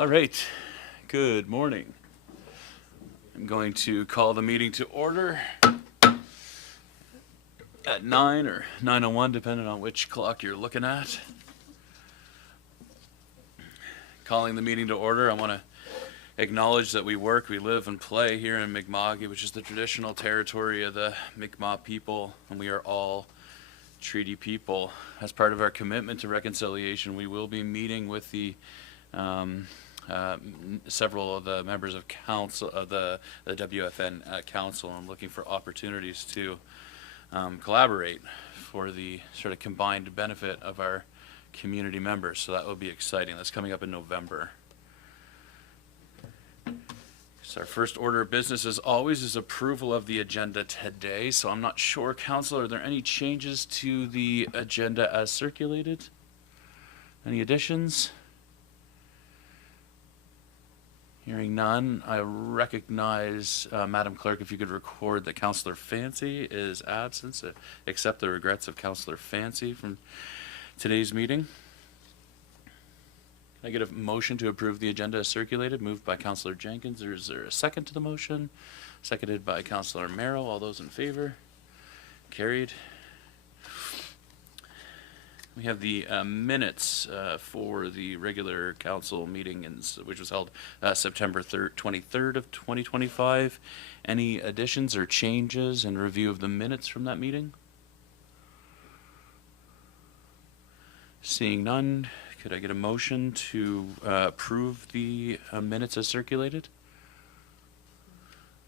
All right, good morning. I'm going to call the meeting to order at 9 or 9:01, depending on which clock you're looking at. Calling the meeting to order, I want to acknowledge that we work, we live, and play here in Mi'kma'ki, which is the traditional territory of the Mi'kmaq people, and we are all treaty people. As part of our commitment to reconciliation, we will be meeting with the several of the members of council of the WFN council, and looking for opportunities to collaborate for the sort of combined benefit of our community members. So that will be exciting. That's coming up in November. So our first order of business, as always, is approval of the agenda today. So I'm not sure, Council, are there any changes to the agenda as circulated? Any additions? Hearing none, I recognize, Madam Clerk, if you could record that Councillor Fancy is absent. Accept the regrets of Councillor Fancy from today's meeting. Can I get a motion to approve the agenda as circulated? Moved by Councillor Jenkins. Is there a second to the motion? Seconded by Councillor Merrill. All those in favor? Carried. We have the minutes for the regular council meeting, which was held September 23rd of 2025. Any additions or changes and review of the minutes from that meeting? Seeing none, could I get a motion to approve the minutes as circulated?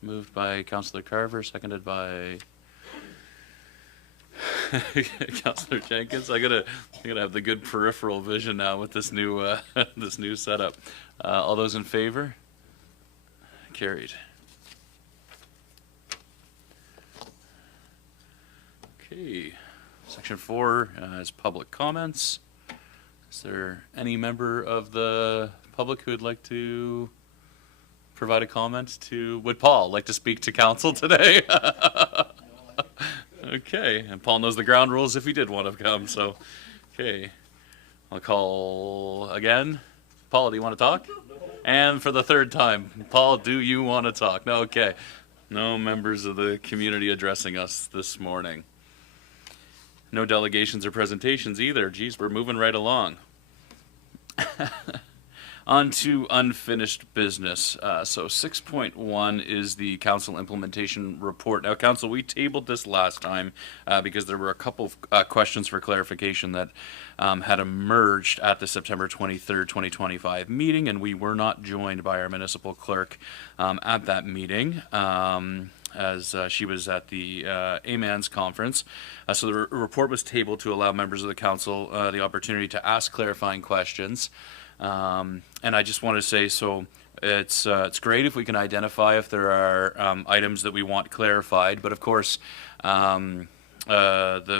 Moved by Councillor Carver, seconded by Councillor Jenkins. I gotta have the good peripheral vision now with this new this new setup. All those in favor? Carried. Okay. Section 4 is public comments. Is there any member of the public who would like to provide a comment to? Would Paul like to speak to council today? Okay, and Paul knows the ground rules if he did want to come, so, okay. I'll call again. Paul, do you want to talk? And for the third time, Paul, do you want to talk? No, okay. No members of the community addressing us this morning. No delegations or presentations either. Geez, we're moving right along. On to unfinished business. So 6.1 is the council implementation report. Now, council, we tabled this last time because there were a couple of questions for clarification that had emerged at the September 23rd, 2025 meeting, and we were not joined by our municipal clerk at that meeting. As she was at the AMANS conference. So the report was tabled to allow members of the council the opportunity to ask clarifying questions. And I just want to say, so it's great if we can identify if there are items that we want clarified, but of course, the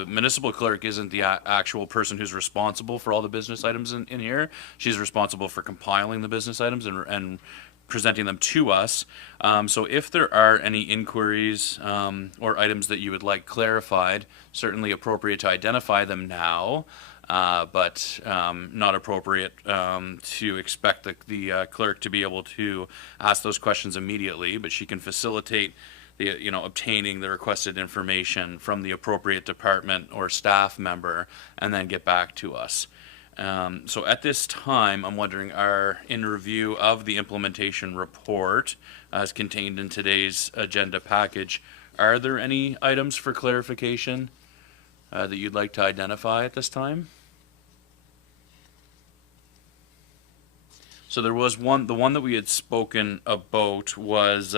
municipal clerk isn't the actual person who's responsible for all the business items in here. She's responsible for compiling the business items and presenting them to us. So if there are any inquiries or items that you would like clarified, certainly appropriate to identify them now, but not appropriate to expect the clerk to be able to ask those questions immediately, but she can facilitate the, obtaining the requested information from the appropriate department or staff member and then get back to us. So at this time, I'm wondering, in review of the implementation report as contained in today's agenda package, are there any items for clarification that you'd like to identify at this time? So there was one, the one that we had spoken about was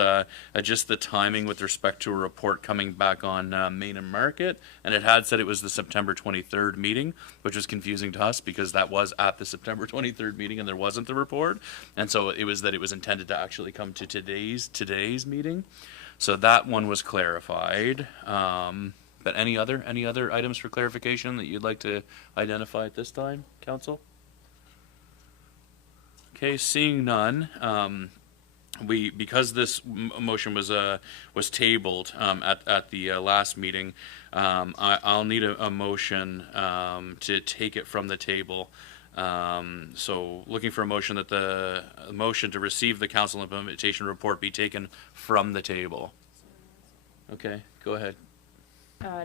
just the timing with respect to a report coming back on Main and Market, and it had said it was the September 23rd meeting, which was confusing to us because that was at the September 23rd meeting and there wasn't the report, and so it was that it was intended to actually come to today's meeting. So that one was clarified. But any other items for clarification that you'd like to identify at this time, Council? Okay, seeing none, because this motion was tabled at the last meeting, I'll need a motion to take it from the table So looking for a motion that the motion to receive the council implementation report be taken from the table. Okay, go ahead.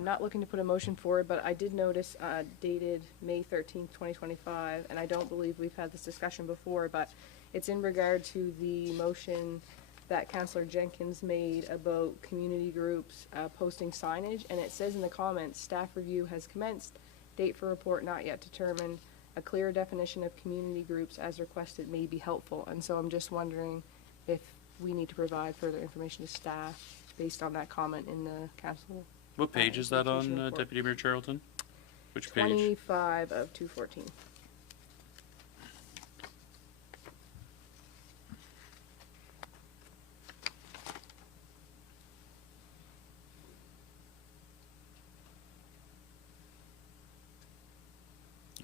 Not looking to put a motion forward, but I did notice dated May 13th, 2025, and I don't believe we've had this discussion before, but it's in regard to the motion that Councillor Jenkins made about community groups posting signage, and it says in the comments, staff review has commenced, date for report not yet determined, a clear definition of community groups as requested may be helpful, and so I'm just wondering if we need to provide further information to staff based on that comment in the council. What page is that on, Deputy Mayor Charlton? Which page? 25 of 214.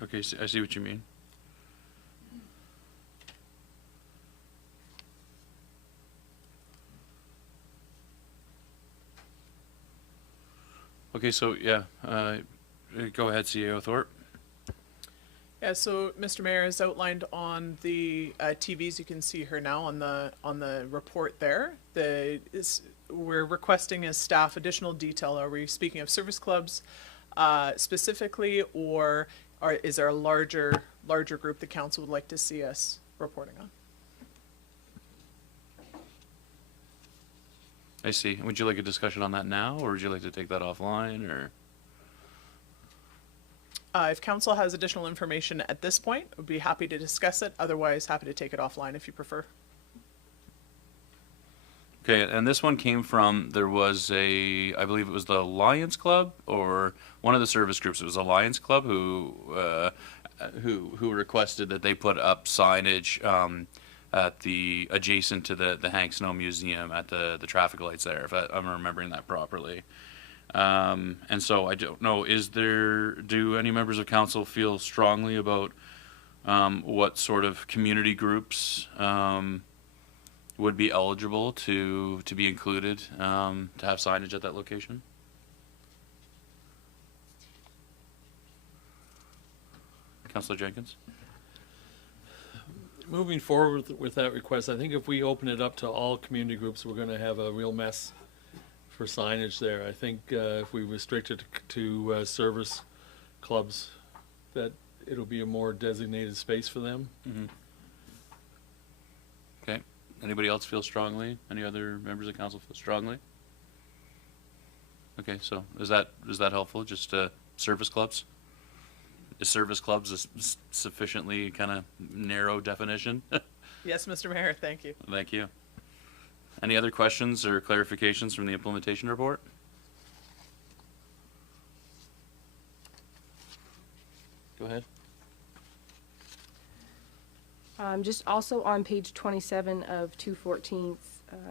Okay, so I see what you mean. Okay, so yeah, go ahead, CEO Thorpe. Yeah, so Mr. Mayor, as outlined on the TVs, you can see her now on the report there. We're requesting as staff additional detail. Are we speaking of service clubs specifically, or is there a larger group the council would like to see us reporting on? I see. Would you like a discussion on that now, or would you like to take that offline, or? If council has additional information at this point, would be happy to discuss it. Otherwise, happy to take it offline if you prefer. Okay, and this one came from, there was I believe it was the Lions Club, or one of the service groups. It was a Lions Club who requested that they put up signage at the adjacent to the Hank Snow Museum at the traffic lights there, if I'm remembering that properly. And so I don't know, do any members of council feel strongly about what sort of community groups would be eligible to be included to have signage at that location? Councillor Jenkins? Moving forward with that request, I think if we open it up to all community groups, we're going to have a real mess for signage there. I think if we restrict it to service clubs, that it'll be a more designated space for them. Mm-hmm. Okay. Anybody else feel strongly? Any other members of council feel strongly? Okay, so is that helpful? Just service clubs? Is service clubs a sufficiently kind of narrow definition? Yes, Mr. Mayor, thank you. Thank you. Any other questions or clarifications from the implementation report? Go ahead. Just also on page 27 of 214,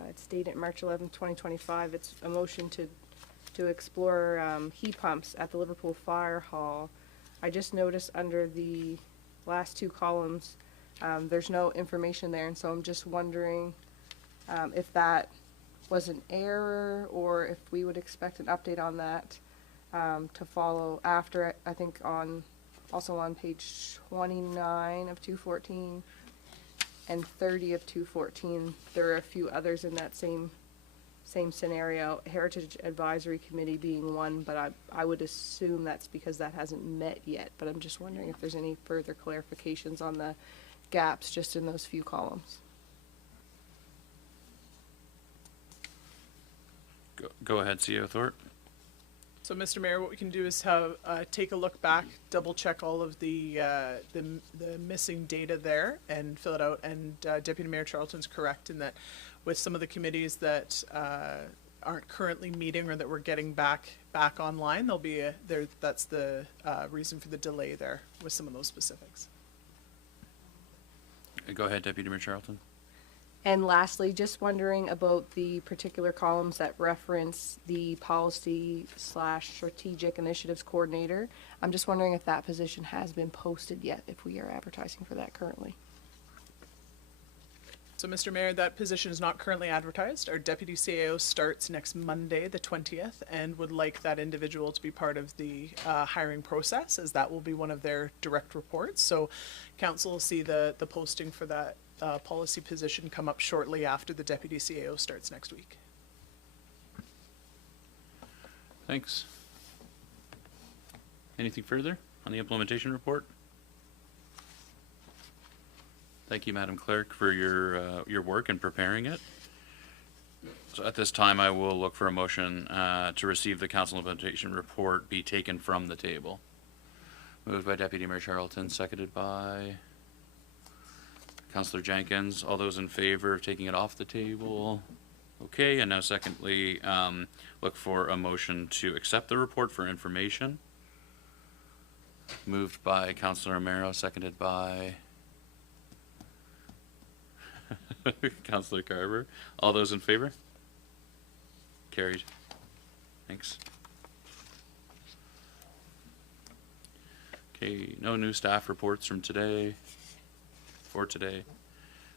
it's dated March 11th, 2025. It's a motion to explore heat pumps at the Liverpool Fire Hall. I just noticed under the last two columns, there's no information there, and so I'm just wondering if that was an error or if we would expect an update on that to follow after. I think also on page 29 of 214 and 30 of 214, there are a few others in that same scenario, Heritage Advisory Committee being one, but I would assume that's because that hasn't met yet, but I'm just wondering if there's any further clarifications on the gaps just in those few columns. Go ahead, CEO Thorpe. So, Mr. Mayor, what we can do is have take a look back, double check all of the missing data there, and fill it out. And Deputy Mayor Charlton's correct in that, with some of the committees that aren't currently meeting or that we're getting back online, there'll be that's the reason for the delay there with some of those specifics. Go ahead, Deputy Mayor Charlton. And lastly, just wondering about the particular columns that reference the policy/strategic initiatives coordinator. I'm just wondering if that position has been posted yet, if we are advertising for that currently. So, Mr. Mayor, that position is not currently advertised. Our deputy CAO starts next Monday, the 20th, and would like that individual to be part of the hiring process, as that will be one of their direct reports. So, council will see the posting for that policy position come up shortly after the deputy CAO starts next week. Thanks. Anything further on the implementation report? Thank you, Madam Clerk, for your work in preparing it. So at this time, I will look for a motion to receive the council implementation report be taken from the table. Moved by Deputy Mayor Charlton, seconded by Councillor Jenkins. All those in favor of taking it off the table? Okay, and now secondly, look for a motion to accept the report for information. Moved by Councillor Romero, seconded by Councillor Carver. All those in favor? Carried. Thanks. Okay, no new staff reports from today. For today.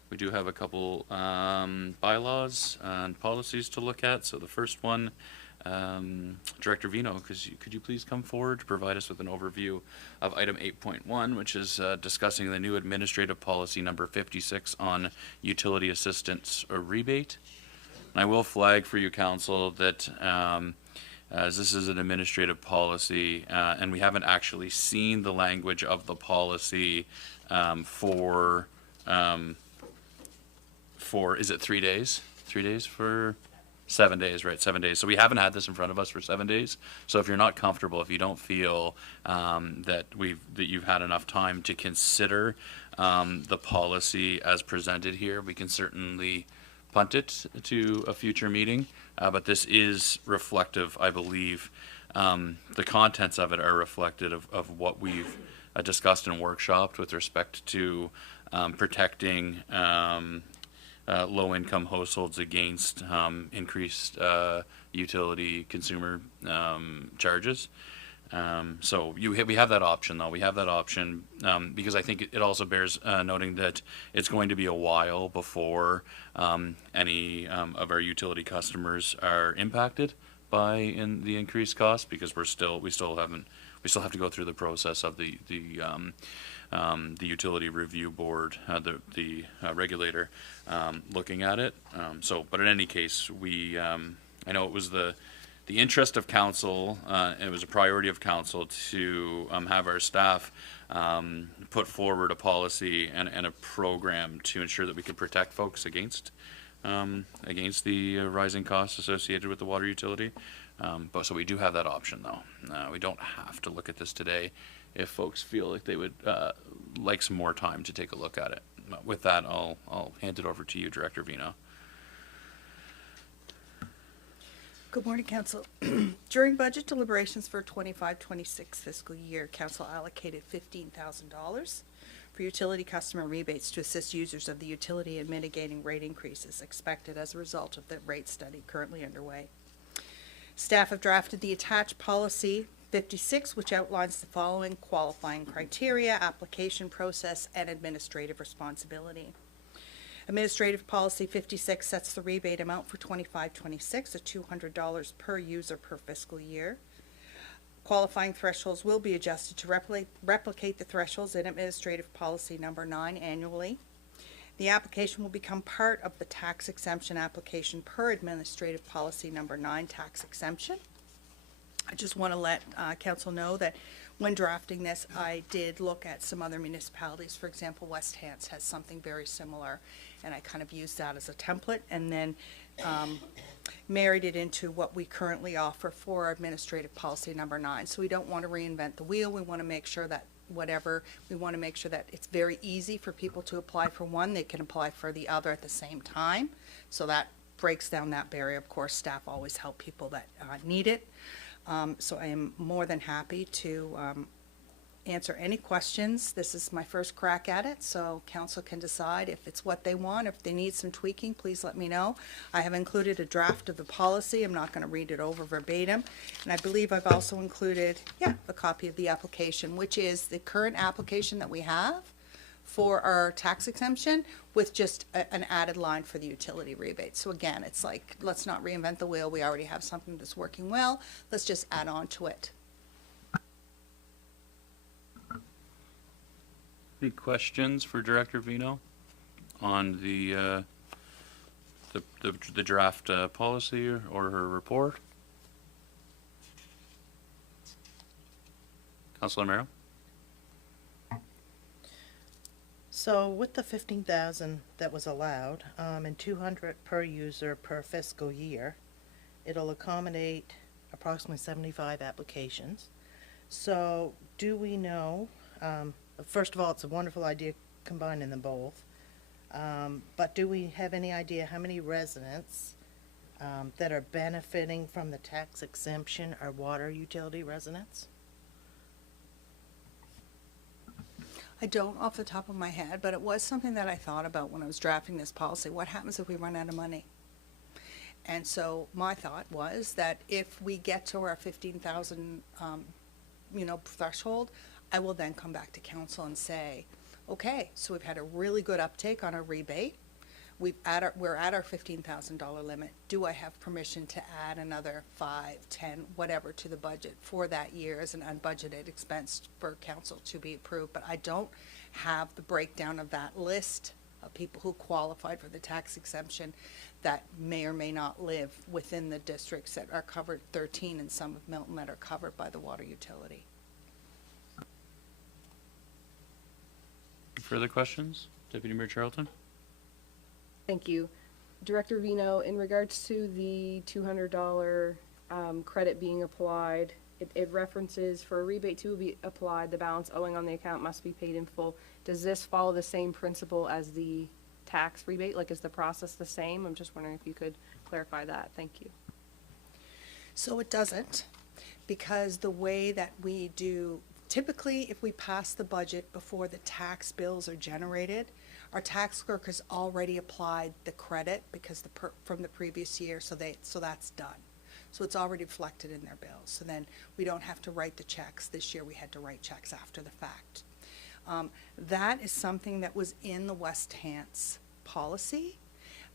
We do have a couple bylaws and policies to look at. So the first one, Director Vino, could you please come forward to provide us with an overview of item 8.1, which is discussing the new administrative policy number 56 on utility assistance or rebate. And I will flag for you, council, that as this is an administrative policy and we haven't actually seen the language of the policy for is it 3 days? 3 days for 7 days, right? 7 days. So we haven't had this in front of us for 7 days. So if you're not comfortable, if you don't feel that you've had enough time to consider the policy as presented here, we can certainly punt it to a future meeting. But this is reflective, I believe. The contents of it are reflective of what we've discussed and workshopped with respect to protecting low-income households against increased utility consumer charges. So we have that option, though. We have that option because I think it also bears noting that it's going to be a while before any of our utility customers are impacted by the increased cost, because we still have to go through the process of the utility review board, the regulator, looking at it. But in any case, I know it was the interest of council, it was a priority of council to have our staff put forward a policy and a program to ensure that we could protect folks against the rising costs associated with the water utility. So we do have that option, though. We don't have to look at this today if folks feel like they would like some more time to take a look at it. With that, I'll hand it over to you, Director Vino. Good morning, Council. During budget deliberations for 25-26 fiscal year, Council allocated $15,000 for utility customer rebates to assist users of the utility in mitigating rate increases expected as a result of the rate study currently underway. Staff have drafted the attached policy 56, which outlines the following qualifying criteria, application process, and administrative responsibility. Administrative Policy 56 sets the rebate amount for 25-26 at $200 per user per fiscal year. Qualifying thresholds will be adjusted to replicate the thresholds in Administrative Policy number 9 annually. The application will become part of the tax exemption application per Administrative Policy number 9 tax exemption. I just want to let Council know that when drafting this, I did look at some other municipalities. For example, West Hants has something very similar, and I kind of used that as a template and then married it into what we currently offer for Administrative Policy number 9. So we don't want to reinvent the wheel. We want to make sure that it's very easy for people to apply for one. They can apply for the other at the same time. So that breaks down that barrier. Of course, staff always help people that need it. So I am more than happy to answer any questions. This is my first crack at it, so council can decide if it's what they want. If they need some tweaking, please let me know. I have included a draft of the policy. I'm not going to read it over verbatim. And I believe I've also included, a copy of the application, which is the current application that we have for our tax exemption with just an added line for the utility rebate. So again, it's like, let's not reinvent the wheel. We already have something that's working well. Let's just add on to it. Any questions for Director Vino on the draft policy or her report? Councilor Merrill? So with the 15,000 that was allowed, and 200 per user per fiscal year, it'll accommodate approximately 75 applications. So do we know, first of all, it's a wonderful idea combining them both, but do we have any idea how many residents that are benefiting from the tax exemption are water utility residents? I don't off the top of my head, but it was something that I thought about when I was drafting this policy. What happens if we run out of money? And so my thought was that if we get to our 15,000, threshold, I will then come back to council and say, okay, so we've had a really good uptake on our rebate. We're at our $15,000 limit. Do I have permission to add another 5, 10, whatever to the budget for that year as an unbudgeted expense for council to be approved? But I don't have the breakdown of that list of people who qualified for the tax exemption that may or may not live within the districts that are covered, 13 and some of Milton that are covered by the water utility. Further questions? Deputy Mayor Charlton? Thank you. Director Vino, in regards to the $200 credit being applied, it references for a rebate to be applied, the balance owing on the account must be paid in full. Does this follow the same principle as the tax rebate? Like, is the process the same? I'm just wondering if you could clarify that. Thank you. So it doesn't, because the way that we do, typically if we pass the budget before the tax bills are generated, our tax clerk has already applied the credit because from the previous year, so that's done. So it's already reflected in their bills. So then we don't have to write the checks. This year we had to write checks after the fact. That is something that was in the West Hants policy.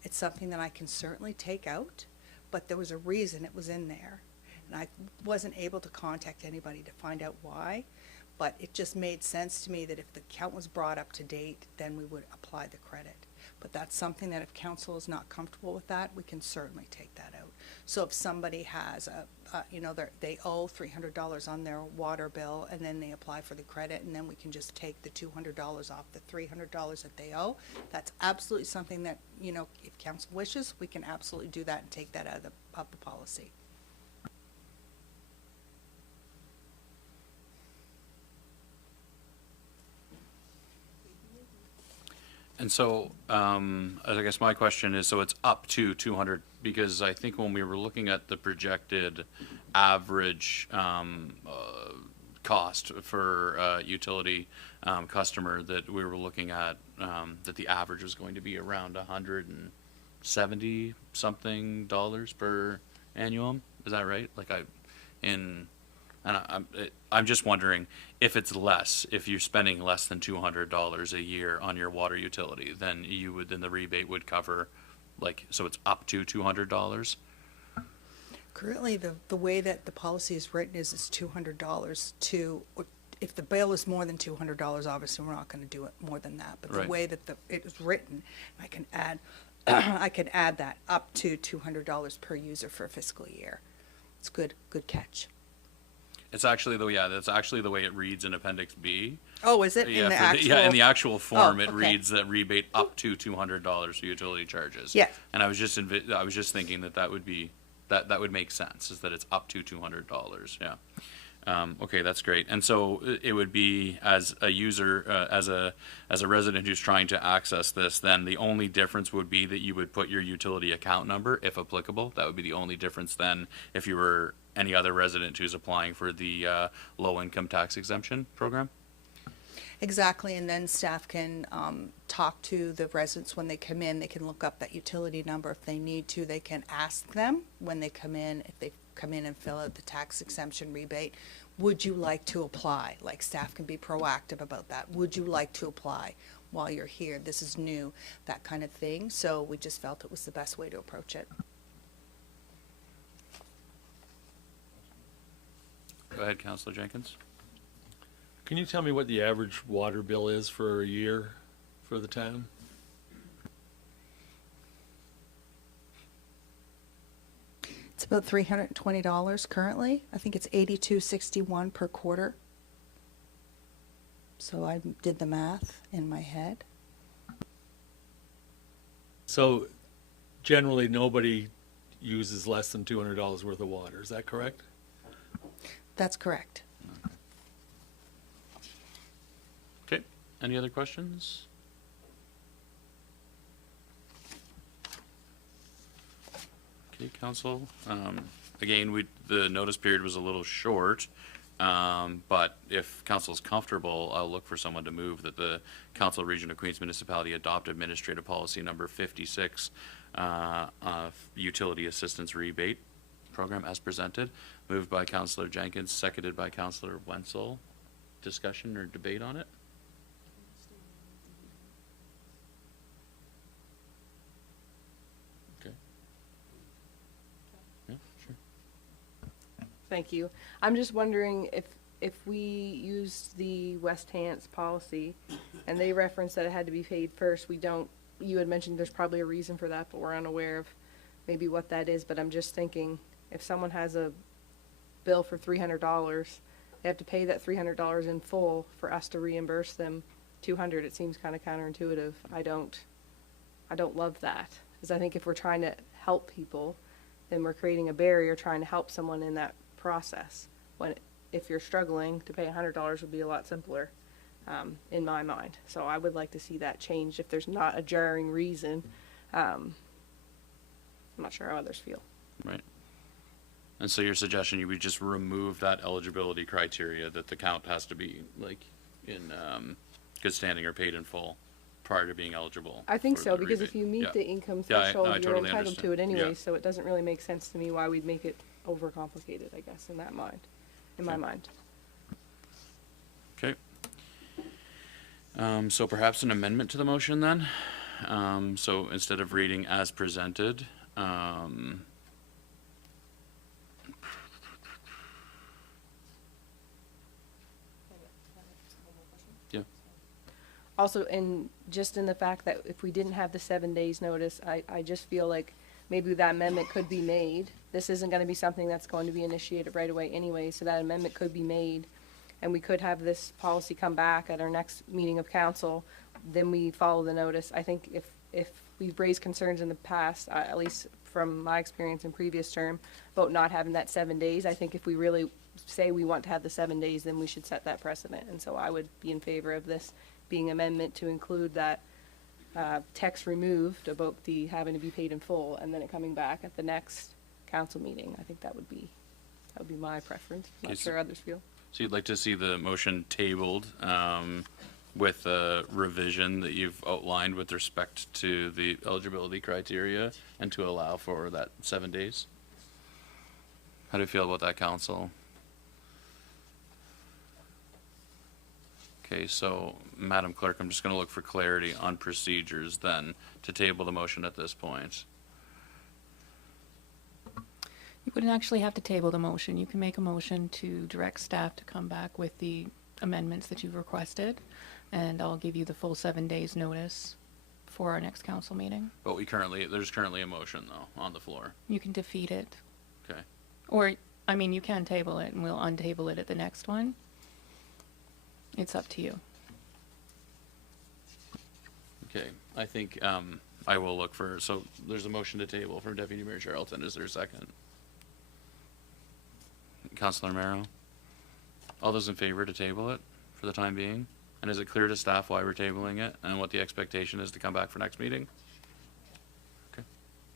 It's something that I can certainly take out, but there was a reason it was in there. And I wasn't able to contact anybody to find out why. But it just made sense to me that if the account was brought up to date, then we would apply the credit. But that's something that if council is not comfortable with that, we can certainly take that out. So if somebody has they owe $300 on their water bill and then they apply for the credit, and then we can just take the $200 off the $300 that they owe, that's absolutely something that, if council wishes, we can absolutely do that and take that out of the policy. And so, I guess my question is, so it's up to 200, because I think when we were looking at the projected average cost for utility customer, that we were looking at that the average was going to be around $170 something per annum. Is that right? I'm just wondering if it's less, if you're spending less than $200 a year on your water utility, then the rebate would cover, so it's up to $200. Currently, the way that the policy is written is it's $200 if the bill is more than $200, obviously we're not going to do it more than that. But Right. the way that it is written, I can add, I can add that up to $200 per user for a fiscal year. It's good catch. It's actually that's actually the way it reads in Appendix B. Oh, is it in the actual? In the actual form, it okay. reads that rebate up to $200 for utility charges. Yeah. And I was just thinking that would be that would make sense, is that it's up to $200. Yeah. Okay, that's great. And so it would be, as a user, as a resident who's trying to access this, then the only difference would be that you would put your utility account number, if applicable. That would be the only difference then if you were any other resident who's applying for the low income tax exemption program. Exactly, and then staff can talk to the residents when they come in. They can look up that utility number if they need to. They can ask them when they come in, if they come in and fill out the tax exemption rebate, would you like to apply? Like, staff can be proactive about that. Would you like to apply? while you're here. This is new, that kind of thing. So we just felt it was the best way to approach it. Go ahead, Councillor Jenkins. Can you tell me what the average water bill is for a year for the town? It's about $320 currently. I think it's $82.61 per quarter. So I did the math in my head. So generally, nobody uses less than $200 worth of water. Is that correct? That's correct. Okay. Any other questions? Okay, council. Again, the notice period was a little short, but if council is comfortable, I'll look for someone to move that the Council Region of Queens Municipality adopt administrative policy number 56, utility assistance rebate program as presented. Moved by Councillor Jenkins, seconded by Councillor Wenzel. Discussion or debate on it? Okay. Yeah, sure. Thank you. I'm just wondering if we used the West Hants policy and they referenced that it had to be paid first, you had mentioned there's probably a reason for that, but we're unaware of maybe what that is. But I'm just thinking, if someone has a bill for $300, they have to pay that $300 in full for us to reimburse them $200. It seems kind of counterintuitive. I don't love that, because I think if we're trying to help people, then we're creating a barrier trying to help someone in that process. If you're struggling, to pay $100 would be a lot simpler, in my mind. So I would like to see that changed if there's not a jarring reason. I'm not sure how others feel. Right. And so your suggestion, you would just remove that eligibility criteria that the count has to be like in good standing or paid in full prior to being eligible. I think for so, the because rebate. if you meet Yeah. the income Yeah, I threshold, you're totally entitled to understand. it anyway, Yeah. so it doesn't really make sense to me why we'd make it overcomplicated, I guess, in my Okay. mind. Okay. So perhaps an amendment to the motion then. So instead of reading as presented, yeah. Also, just in the fact that if we didn't have the 7 days notice, I just feel like maybe that amendment could be made. This isn't gonna be something that's going to be initiated right away anyway, so that amendment could be made. And we could have this policy come back at our next meeting of council, then we follow the notice. I think if we've raised concerns in the past, at least from my experience in previous term, about not having that 7 days, I think if we really say we want to have the 7 days, then we should set that precedent. And so I would be in favor of this being amendment to include that text removed about the having to be paid in full, and then it coming back at the next council meeting. I think that would be my preference. Not Okay, so- sure others feel. So you'd like to see the motion tabled with a revision that you've outlined with respect to the eligibility criteria and to allow for that 7 days? How do you feel about that, council? Okay, so Madam Clerk, I'm just going to look for clarity on procedures then to table the motion at this point. You wouldn't actually have to table the motion. You can make a motion to direct staff to come back with the amendments that you've requested, and I'll give you the full 7 days notice for our next council meeting. But there's currently a motion though on the floor. You can defeat it. Okay. Or, I mean, you can table it and we'll untable it at the next one. It's up to you. Okay, I think I will look for, so there's a motion to table from Deputy Mayor Charlton. Is there a second? Councilor Merrow? All those in favor to table it for the time being? And is it clear to staff why we're tabling it and what the expectation is to come back for next meeting?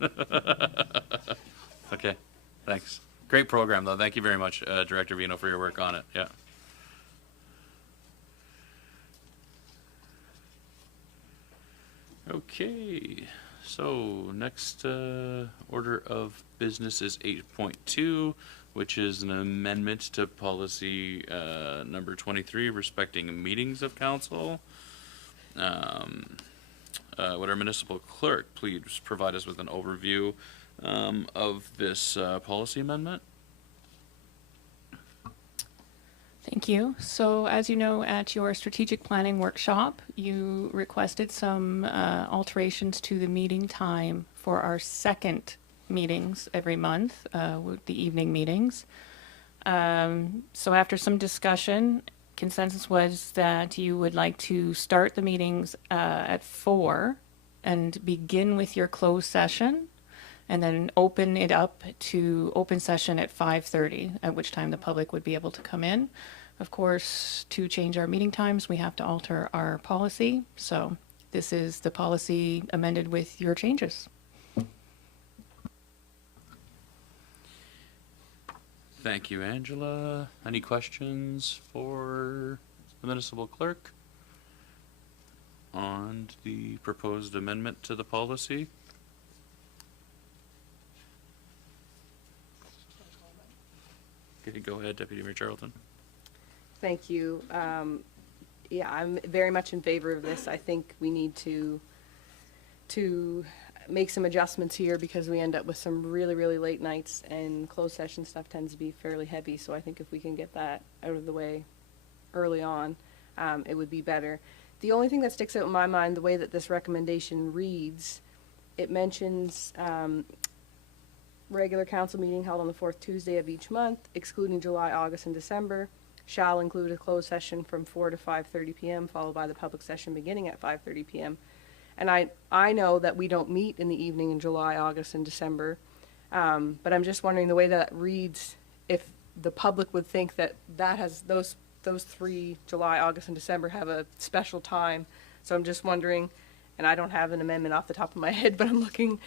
Okay. Okay, thanks. Great program though. Thank you very much, Director Vino, for your work on it. Yeah. Okay, so next order of business is 8.2, which is an amendment to policy number 23, respecting meetings of council. would our municipal clerk please provide us with an overview of this policy amendment? Thank you. So as you know, at your strategic planning workshop, you requested some alterations to the meeting time for our second meetings every month, the evening meetings. So after some discussion, consensus was that you would like to start the meetings at 4 and begin with your closed session, and then open it up to open session at 5:30, at which time the public would be able to come in. Of course, to change our meeting times, we have to alter our policy. So this is the policy amended with your changes. Thank you, Angela. Any questions for the municipal clerk on the proposed amendment to the policy? Okay, go ahead, Deputy Mayor Charlton. Thank you. Yeah, I'm very much in favor of this. I think we need to make some adjustments here because we end up with some really, really late nights, and closed session stuff tends to be fairly heavy. So I think if we can get that out of the way early on, it would be better. The only thing that sticks out in my mind, the way that this recommendation reads, it mentions regular council meeting held on the fourth Tuesday of each month, excluding July, August, and December, shall include a closed session from 4 to 5:30 p.m., followed by the public session beginning at 5:30 p.m. And I know that we don't meet in the evening in July, August, and December, but I'm just wondering the way that reads, if the public would think that that has those 3, July, August, and December, have a special time. So I'm just wondering, and I don't have an amendment off the top of my head, but I'm looking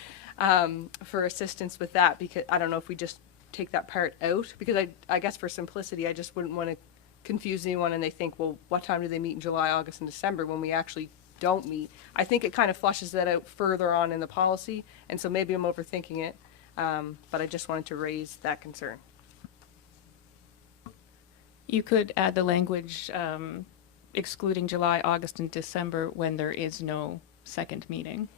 for assistance with that, because I don't know if we just take that part out, because I guess for simplicity, I just wouldn't want to confuse anyone and they think, well, what time do they meet in July, August, and December when we actually don't meet? I think it kind of flushes that out further on in the policy, and so maybe I'm overthinking it, but I just wanted to raise that concern. You could add the language excluding July, August, and December when there is no second meeting.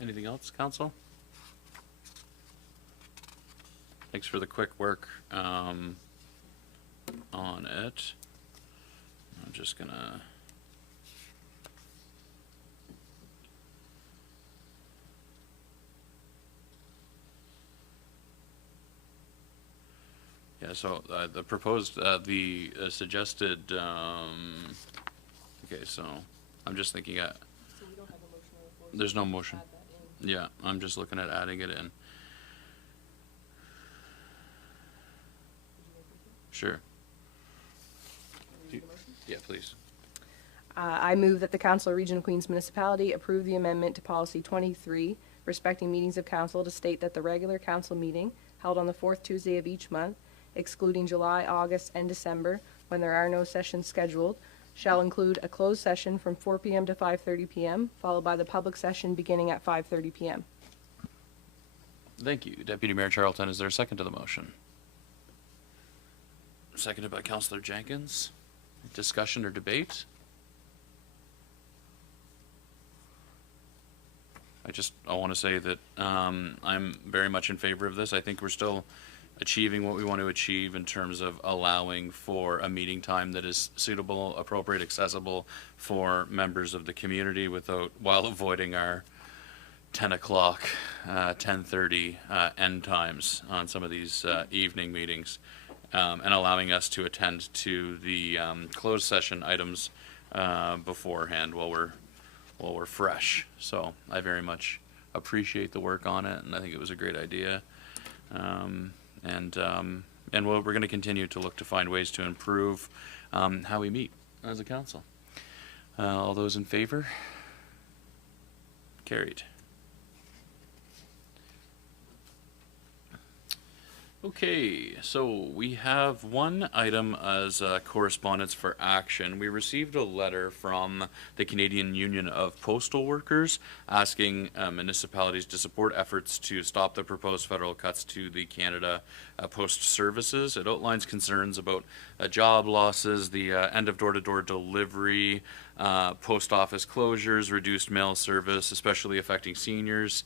Anything else, council? Thanks for the quick work on it. I'm just gonna so the proposed, the suggested, okay, so I'm just thinking, So we don't have a motion on the floor. there's no motion. Add that in. Yeah, I'm just looking at adding it in. Sure. Yeah, please. I move that the Council of Region of Queens Municipality approve the amendment to Policy 23 respecting meetings of council to state that the regular council meeting held on the fourth Tuesday of each month, excluding July, August, and December, when there are no sessions scheduled, shall include a closed session from 4 p.m. to 5:30 p.m., followed by the public session beginning at 5:30 p.m. Thank you. Deputy Mayor Charlton, is there a second to the motion? Seconded by Councillor Jenkins. Discussion or debate? I want to say that I'm very much in favor of this. I think we're still achieving what we want to achieve in terms of allowing for a meeting time that is suitable, appropriate, accessible for members of the community while avoiding our 10 o'clock, 10:30 end times on some of these evening meetings, and allowing us to attend to the closed session items beforehand while we're fresh. So I very much appreciate the work on it, and I think it was a great idea. And we're going to continue to look to find ways to improve how we meet as a council. All those in favor? Carried. Okay, so we have one item as correspondence for action. We received a letter from the Canadian Union of Postal Workers asking municipalities to support efforts to stop the proposed federal cuts to the Canada Post Services. It outlines concerns about job losses, the end of door-to-door delivery, post office closures, reduced mail service, especially affecting seniors,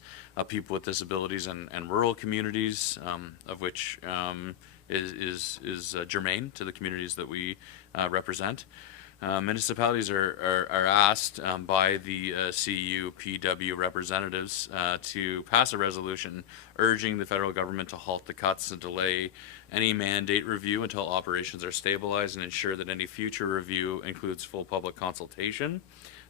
people with disabilities, and rural communities, of which is germane to the communities that we represent. Municipalities are asked by the CUPW representatives to pass a resolution urging the federal government to halt the cuts and delay any mandate review until operations are stabilized and ensure that any future review includes full public consultation.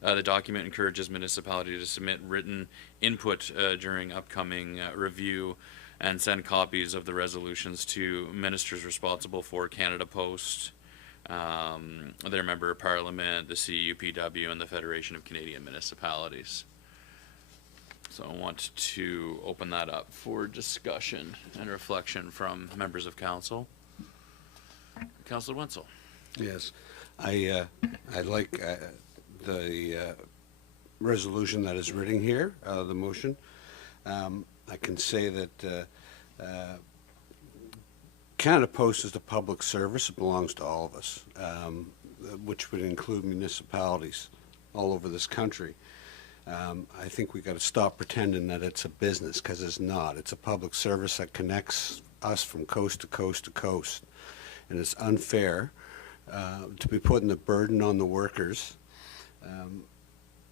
The document encourages municipalities to submit written input during upcoming review and send copies of the resolutions to ministers responsible for Canada Post, their member of parliament, the CUPW, and the Federation of Canadian Municipalities. So I want to open that up for discussion and reflection from members of council. Councillor Wenzel. Yes, I like the resolution that is written here, the motion. I can say that Canada Post is a public service. It belongs to all of us, which would include municipalities all over this country. I think we got to stop pretending that it's a business, because it's not. It's a public service that connects us from coast to coast to coast, and it's unfair to be putting the burden on the workers.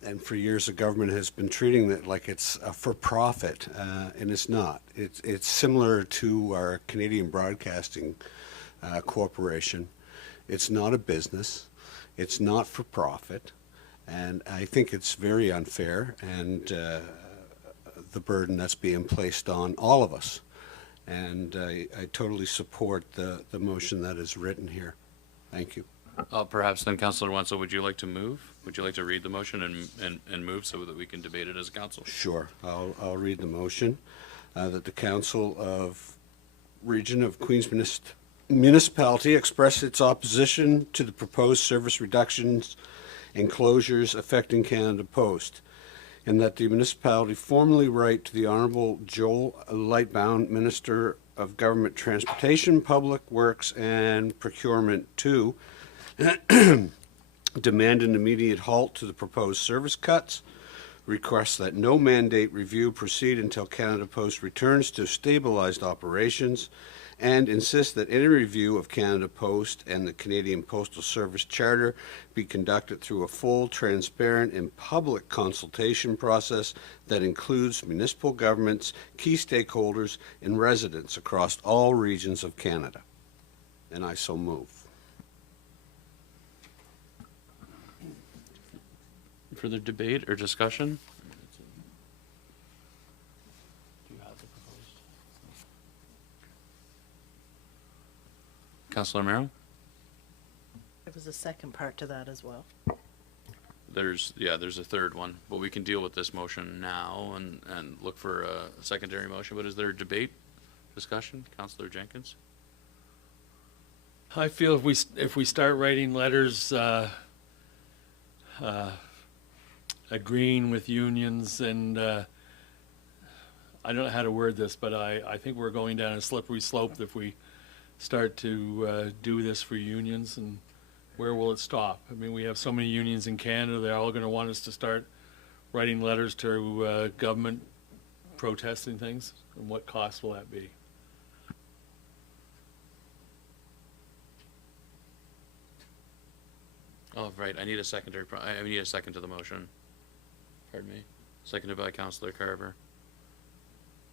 And for years, the government has been treating it like it's a for-profit, and it's not. It's similar to our Canadian Broadcasting Corporation. It's not a business. It's not for profit. And I think it's very unfair, and the burden that's being placed on all of us. And I totally support the motion that is written here. Thank you. Perhaps then, Councillor Wenzel, would you like to move? Would you like to read the motion and move so that we can debate it as council? Sure. I'll read the motion. That the Council of Region of Queens Municipality express its opposition to the proposed service reductions and closures affecting Canada Post, and that the municipality formally write to the Honourable Joel Lightbound, Minister of Government Transportation, Public Works and Procurement, to demand an immediate halt to the proposed service cuts, request that no mandate review proceed until Canada Post returns to stabilized operations, and insist that any review of Canada Post and the Canadian Postal Service Charter be conducted through a full, transparent, and public consultation process that includes municipal governments, key stakeholders, and residents across all regions of Canada. And I so move. Further debate or discussion? Councillor Merrill? There was a second part to that as well. There's a third one, but we can deal with this motion now and look for a secondary motion. But is there a debate, discussion? Councillor Jenkins? I feel if we start writing letters agreeing with unions, and I don't know how to word this, but I think we're going down a slippery slope if we start to do this for unions. And where will it stop? I mean, we have so many unions in Canada. They're all going to want us to start writing letters to government protesting things. And what cost will that be? Oh, right. I need a second to the motion. Pardon me. Seconded by Councillor Carver.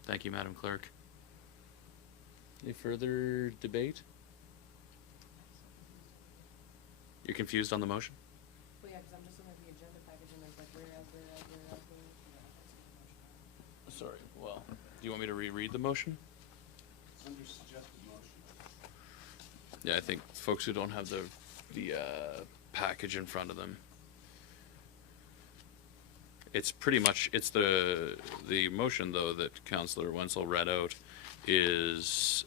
Thank you, Madam Clerk. Any further debate? You're confused on the motion? Well, yeah, because I'm just looking at the agenda package and there's like whereas. Sorry, well, do you want me to reread the motion? Under suggested motion. Yeah, I think folks who don't have the package in front of them. It's pretty much, it's the motion, though, that Councillor Wenzel read out is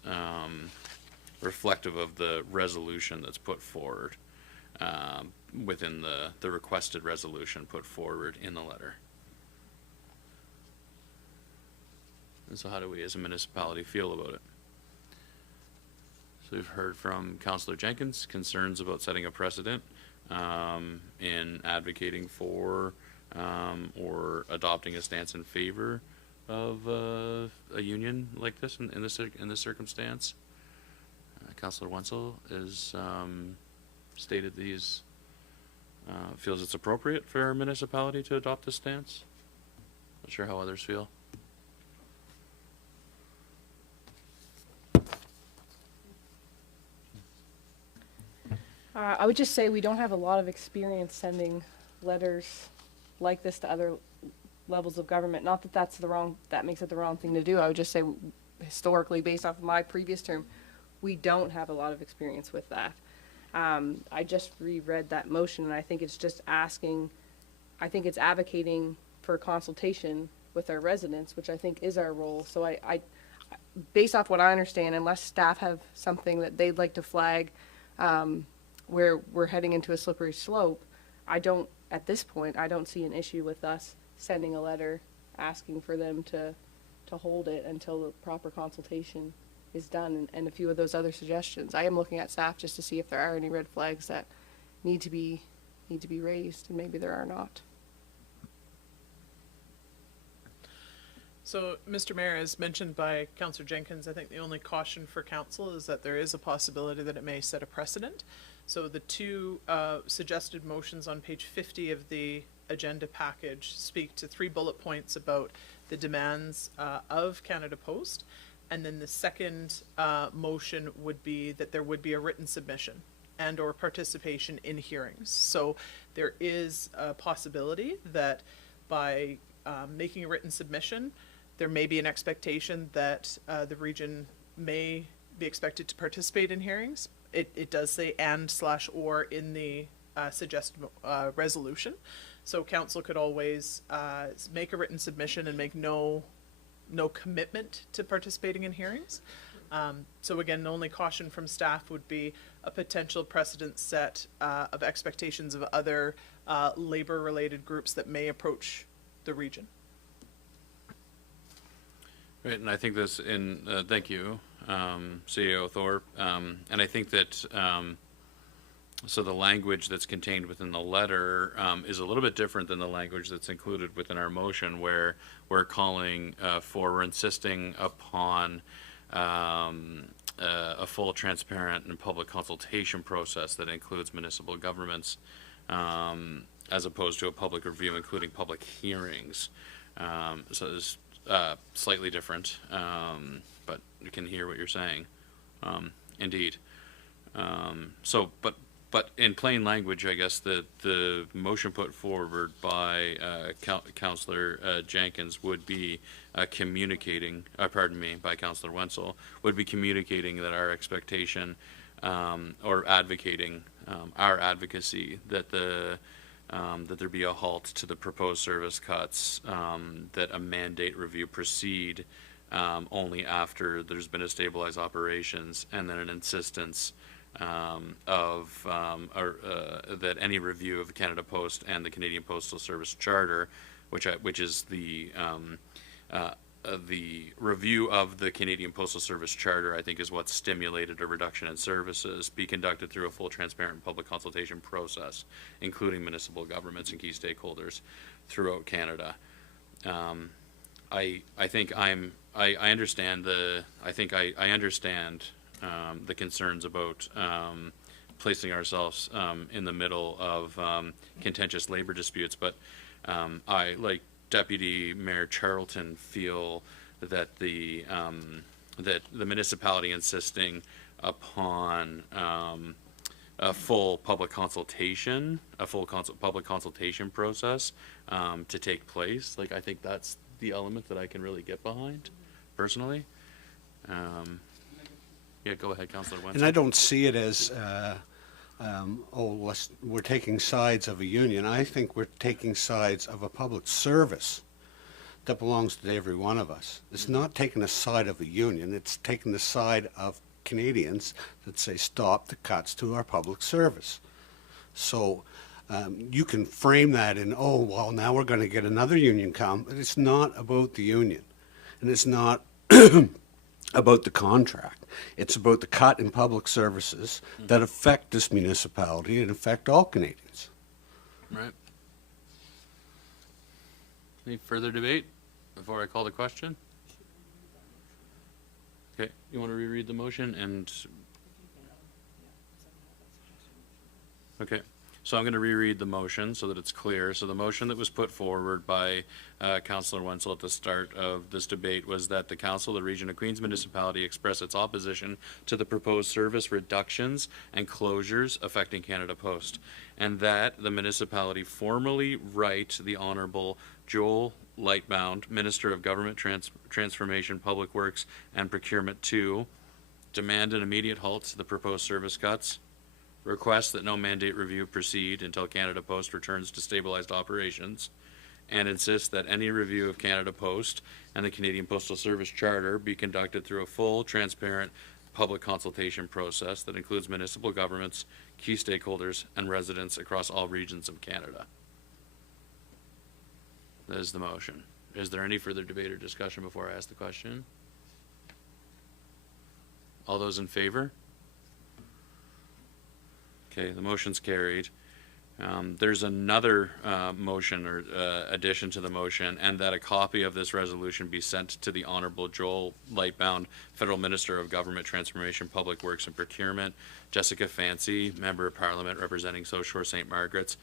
reflective of the resolution that's put forward within the requested resolution put forward in the letter. And so how do we as a municipality feel about it? So we've heard from Councillor Jenkins concerns about setting a precedent in advocating for or adopting a stance in favor of a union like this in this circumstance. Councillor Wenzel has stated these feels it's appropriate for our municipality to adopt this stance. Not sure how others feel. I would just say we don't have a lot of experience sending letters like this to other levels of government. Not that that makes it the wrong thing to do. I would just say historically, based off of my previous term, we don't have a lot of experience with that. I just reread that motion, and I think it's just it's advocating for consultation with our residents, which I think is our role. So I based off what I understand, unless staff have something that they'd like to flag, where we're heading into a slippery slope, at this point, I don't see an issue with us sending a letter asking for them to hold it until the proper consultation is done, and a few of those other suggestions. I am looking at staff just to see if there are any red flags that need to be raised, and maybe there are not. So, Mr. Mayor, as mentioned by Councillor Jenkins, I think the only caution for council is that there is a possibility that it may set a precedent. So the two suggested motions on page 50 of the agenda package speak to 3 bullet points about the demands of Canada Post. And then the second motion would be that there would be a written submission and or participation in hearings. So there is a possibility that by making a written submission, there may be an expectation that the region may be expected to participate in hearings. It does say and/or in the suggested resolution. So council could always make a written submission and make no commitment to participating in hearings. So again, the only caution from staff would be a potential precedent set of expectations of other labor-related groups that may approach the region. Right, and I think this thank you, CEO Thorpe, and I think that so the language that's contained within the letter is a little bit different than the language that's included within our motion, where we're insisting upon a full, transparent, and public consultation process that includes municipal governments, as opposed to a public review including public hearings. So it's slightly different, but you can hear what you're saying. Indeed. But in plain language, I guess the motion put forward by Councillor Jenkins would be communicating, by Councillor Wenzel, would be communicating that our expectation or advocating our advocacy that that there be a halt to the proposed service cuts, that a mandate review proceed only after there's been a stabilized operations, and then an insistence that any review of Canada Post and the Canadian Postal Service Charter, which is the review of the Canadian Postal Service Charter, I think, is what stimulated a reduction in services, be conducted through a full, transparent public consultation process, including municipal governments and key stakeholders throughout Canada. I understand the concerns about placing ourselves in the middle of contentious labor disputes, but I, like Deputy Mayor Charlton, feel that the municipality insisting upon a full public consultation, public consultation process to take place, like, I think that's the element that I can really get behind, personally. Yeah, go ahead, Councillor Wenzel. And I don't see it as, we're taking sides of a union. I think we're taking sides of a public service that belongs to every one of us. It's not taking the side of a union, it's taking the side of Canadians that say stop the cuts to our public service. So you can frame that in, oh, well, now we're going to get another union come, but it's not about the union. And it's not about the contract. It's about the cut in public services that affect this municipality and affect all Canadians. Right. Any further debate before I call the question? Okay, you want to reread the motion and... Okay, so I'm going to reread the motion so that it's clear. So the motion that was put forward by Councillor Wenzel at the start of this debate was that the Council of the Region of Queens Municipality express its opposition to the proposed service reductions and closures affecting Canada Post, and that the municipality formally write the Honourable Joel Lightbound, Minister of Government Transformation, Public Works and Procurement 2, demand an immediate halt to the proposed service cuts, request that no mandate review proceed until Canada Post returns to stabilized operations, and insist that any review of Canada Post and the Canadian Postal Service Charter be conducted through a full, transparent public consultation process that includes municipal governments, key stakeholders, and residents across all regions of Canada. That is the motion. Is there any further debate or discussion before I ask the question? All those in favor? Okay, the motion's carried. There's another motion or addition to the motion, and that a copy of this resolution be sent to the Honourable Joel Lightbound, Federal Minister of Government Transformation, Public Works and Procurement, Jessica Fancy, Member of Parliament representing South Shore St. Margaret's,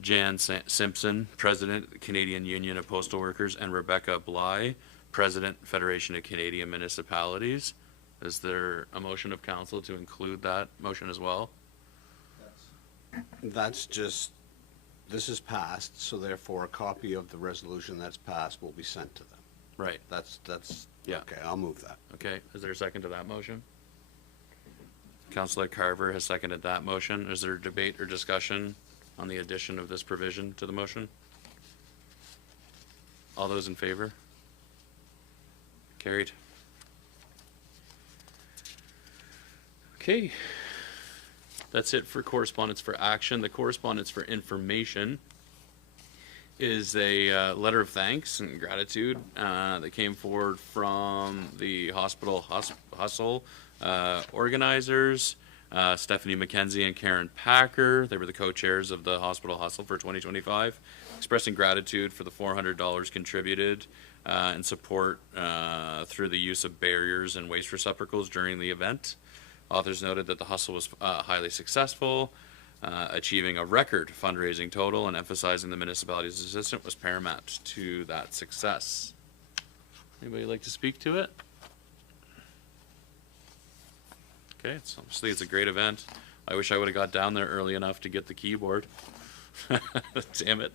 Jan Simpson, President, Canadian Union of Postal Workers, and Rebecca Bly, President, Federation of Canadian Municipalities. Is there a motion of council to include that motion as well? That's just, this is passed, so therefore a copy of the resolution that's passed will be sent to them. Right. That's, Yeah. okay, I'll move that. Okay, is there a second to that motion? Councillor Carver has seconded that motion. Is there debate or discussion on the addition of this provision to the motion? All those in favor? Carried. Okay. That's it for correspondence for action. The correspondence for information is a letter of thanks and gratitude that came forward from the hospital hustle organizers, Stephanie McKenzie and Karen Packer. They were the co-chairs of the hospital hustle for 2025, expressing gratitude for the $400 contributed and support through the use of barriers and waste receptacles during the event. Authors noted that the hustle was highly successful, achieving a record fundraising total, and emphasizing the municipality's assistance was paramount to that success. Anybody like to speak to it? Okay, obviously it's a great event. I wish I would have got down there early enough to get the keyboard. Damn it.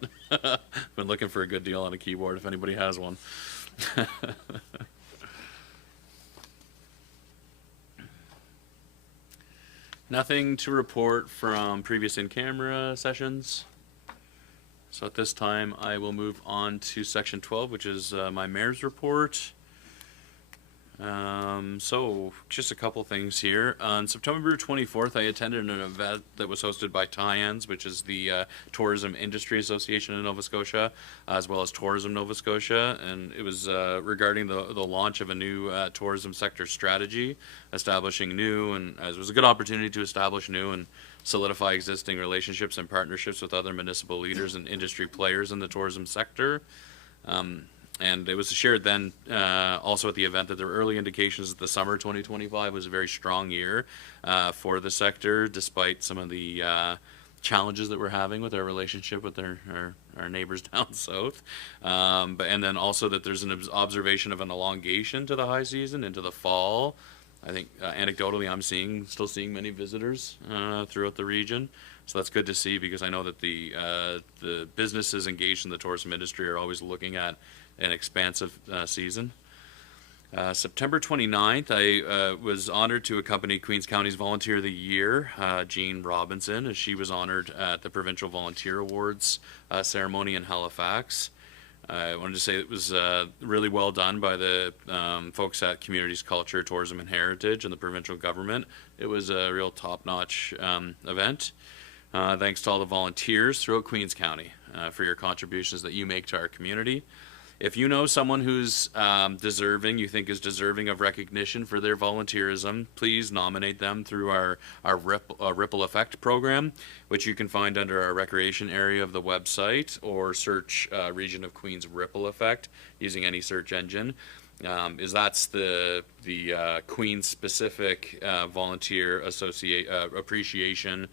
Been looking for a good deal on a keyboard if anybody has one. Nothing to report from previous in-camera sessions. So at this time, I will move on to section 12, which is my mayor's report. So just a couple things here. On September 24th, I attended an event that was hosted by TIANS, which is the Tourism Industry Association of Nova Scotia, as well as Tourism Nova Scotia, and it was regarding the launch of a new tourism sector strategy, establishing new, and it was a good opportunity to establish new and solidify existing relationships and partnerships with other municipal leaders and industry players in the tourism sector. And it was shared then also at the event that there were early indications that the summer 2025 was a very strong year for the sector, despite some of the challenges that we're having with our relationship with our neighbors down south. And then also that there's an observation of an elongation to the high season into the fall. I think anecdotally I'm still seeing many visitors throughout the region. So that's good to see, because I know that the businesses engaged in the tourism industry are always looking at an expansive season. September 29th, I was honored to accompany Queens County's Volunteer of the Year, Jean Robinson, as she was honored at the Provincial Volunteer Awards ceremony in Halifax. I wanted to say it was really well done by the folks at Communities, Culture, Tourism, and Heritage and the provincial government. It was a real top-notch event. Thanks to all the volunteers throughout Queens County for your contributions that you make to our community. If you know someone who's you think is deserving of recognition for their volunteerism, please nominate them through our Ripple Effect program, which you can find under our recreation area of the website, or search Region of Queens Ripple Effect using any search engine. That's the Queens specific volunteer appreciation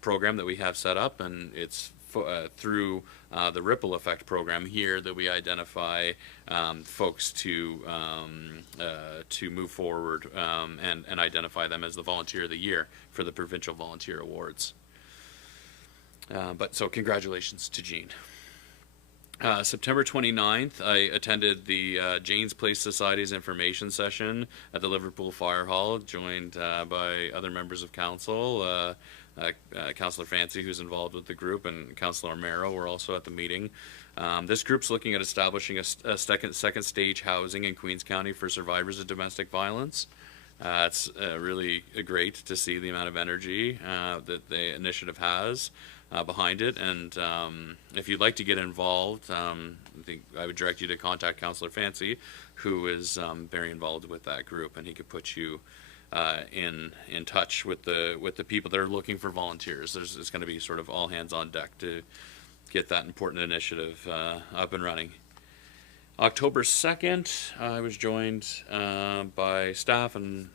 program that we have set up, and it's through the Ripple Effect program here that we identify folks to move forward and identify them as the Volunteer of the Year for the Provincial Volunteer Awards. So congratulations to Jean. September 29th, I attended the Jane's Place Society's information session at the Liverpool Fire Hall, joined by other members of council. Councillor Fancy, who's involved with the group, and Councillor Merrow were also at the meeting. This group's looking at establishing a second stage housing in Queens County for survivors of domestic violence. It's really great to see the amount of energy that the initiative has behind it, and if you'd like to get involved, I think I would direct you to contact Councillor Fancy, who is very involved with that group, and he could put you in touch with the people that are looking for volunteers. It's going to be sort of all hands on deck to get that important initiative up and running. October 2nd, I was joined by staff and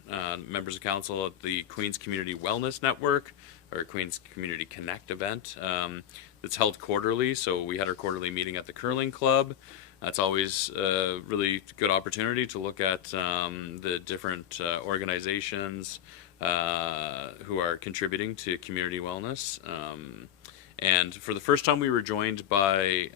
members of council at the Queens Community Wellness Network, or Queens Community Connect event. It's held quarterly, so we had our quarterly meeting at the Curling Club. That's always a really good opportunity to look at the different organizations who are contributing to community wellness. And for the first time, we were joined by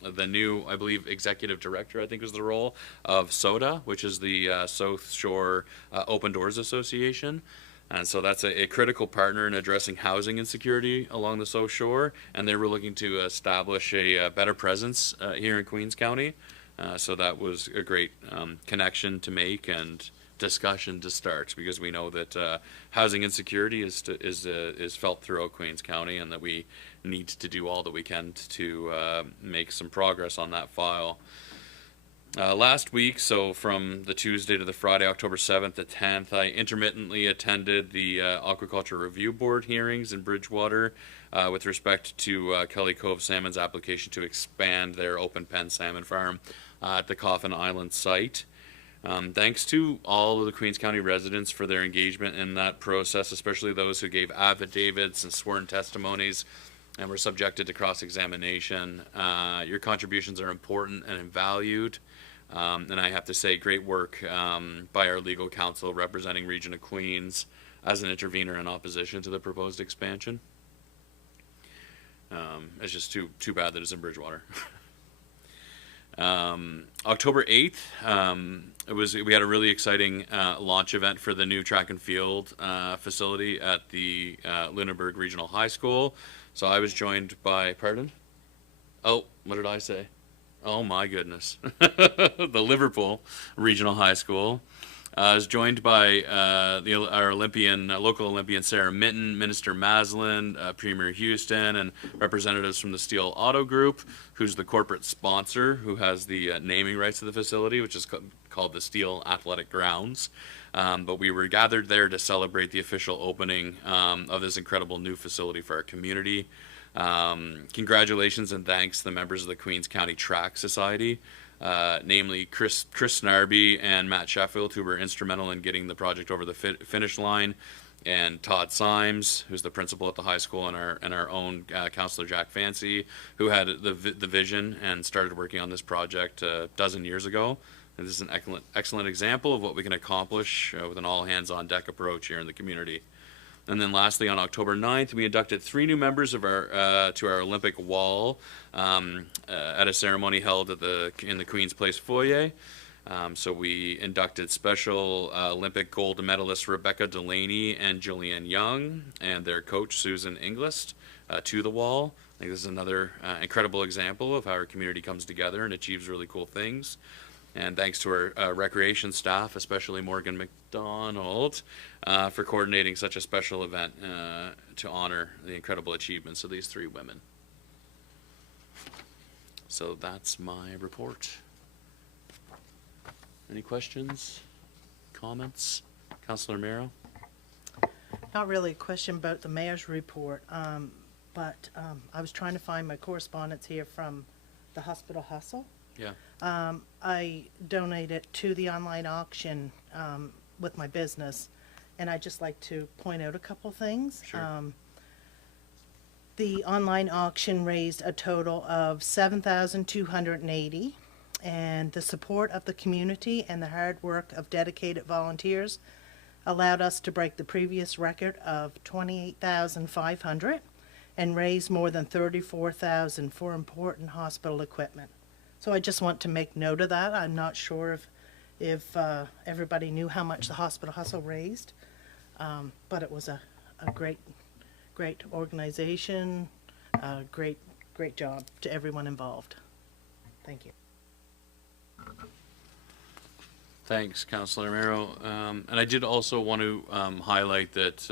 the new, I believe, executive director, I think was the role, of SODA, which is the South Shore Open Doors Association. And so that's a critical partner in addressing housing insecurity along the South Shore, and they were looking to establish a better presence here in Queens County. So that was a great connection to make and discussion to start, because we know that housing insecurity is felt throughout Queens County, and that we need to do all that we can to make some progress on that file. Last week, so from the Tuesday to the Friday, October 7th to 10th, I intermittently attended the Aquaculture Review Board hearings in Bridgewater with respect to Kelly Cove Salmon's application to expand their open pen salmon farm at the Coffin Island site. Thanks to all of the Queens County residents for their engagement in that process, especially those who gave affidavits and sworn testimonies and were subjected to cross-examination. Your contributions are important and valued. And I have to say, great work by our legal counsel representing Region of Queens as an intervener in opposition to the proposed expansion. It's just too bad that it's in Bridgewater. October 8th, we had a really exciting launch event for the new track and field facility at the Lunenburg Regional High School. So I was joined by, pardon? Oh, what did I say? Oh my goodness. The Liverpool Regional High School. I was joined by our local Olympian Sarah Minton, Minister Maslin, Premier Houston, and representatives from the Steel Auto Group, who's the corporate sponsor who has the naming rights to the facility, which is called the Steel Athletic Grounds. But we were gathered there to celebrate the official opening of this incredible new facility for our community. Congratulations and thanks to the members of the Queens County Track Society, namely Chris Snarby and Matt Sheffield, who were instrumental in getting the project over the finish line, and Todd Symes, who's the principal at the high school, and our own Councillor Jack Fancy, who had the vision and started working on this project a dozen years ago. And this is an excellent example of what we can accomplish with an all-hands-on deck approach here in the community. And then lastly, on October 9th, we inducted 3 new members of to our Olympic wall at a ceremony held in the Queen's Place foyer. So we inducted Special Olympic gold medalists Rebecca Delaney and Julianne Young, and their coach Susan Inglist to the wall. I think this is another incredible example of how our community comes together and achieves really cool things. And thanks to our recreation staff, especially Morgan McDonald, for coordinating such a special event to honor the incredible achievements of these 3 women. So that's my report. Any questions, comments? Councillor Miro? Not really a question about the mayor's report, but I was trying to find my correspondence here from the Hospital Hustle. Yeah. I donated to the online auction with my business, and I'd just like to point out a couple things. Sure. The online auction raised a total of $7,280, and the support of the community and the hard work of dedicated volunteers allowed us to break the previous record of $28,500 and raise more than $34,000 for important hospital equipment. So I just want to make note of that. I'm not sure if everybody knew how much the Hospital Hustle raised, but it was a great organization, great job to everyone involved. Thank you. Thanks, Councillor Miro. And I did also want to highlight that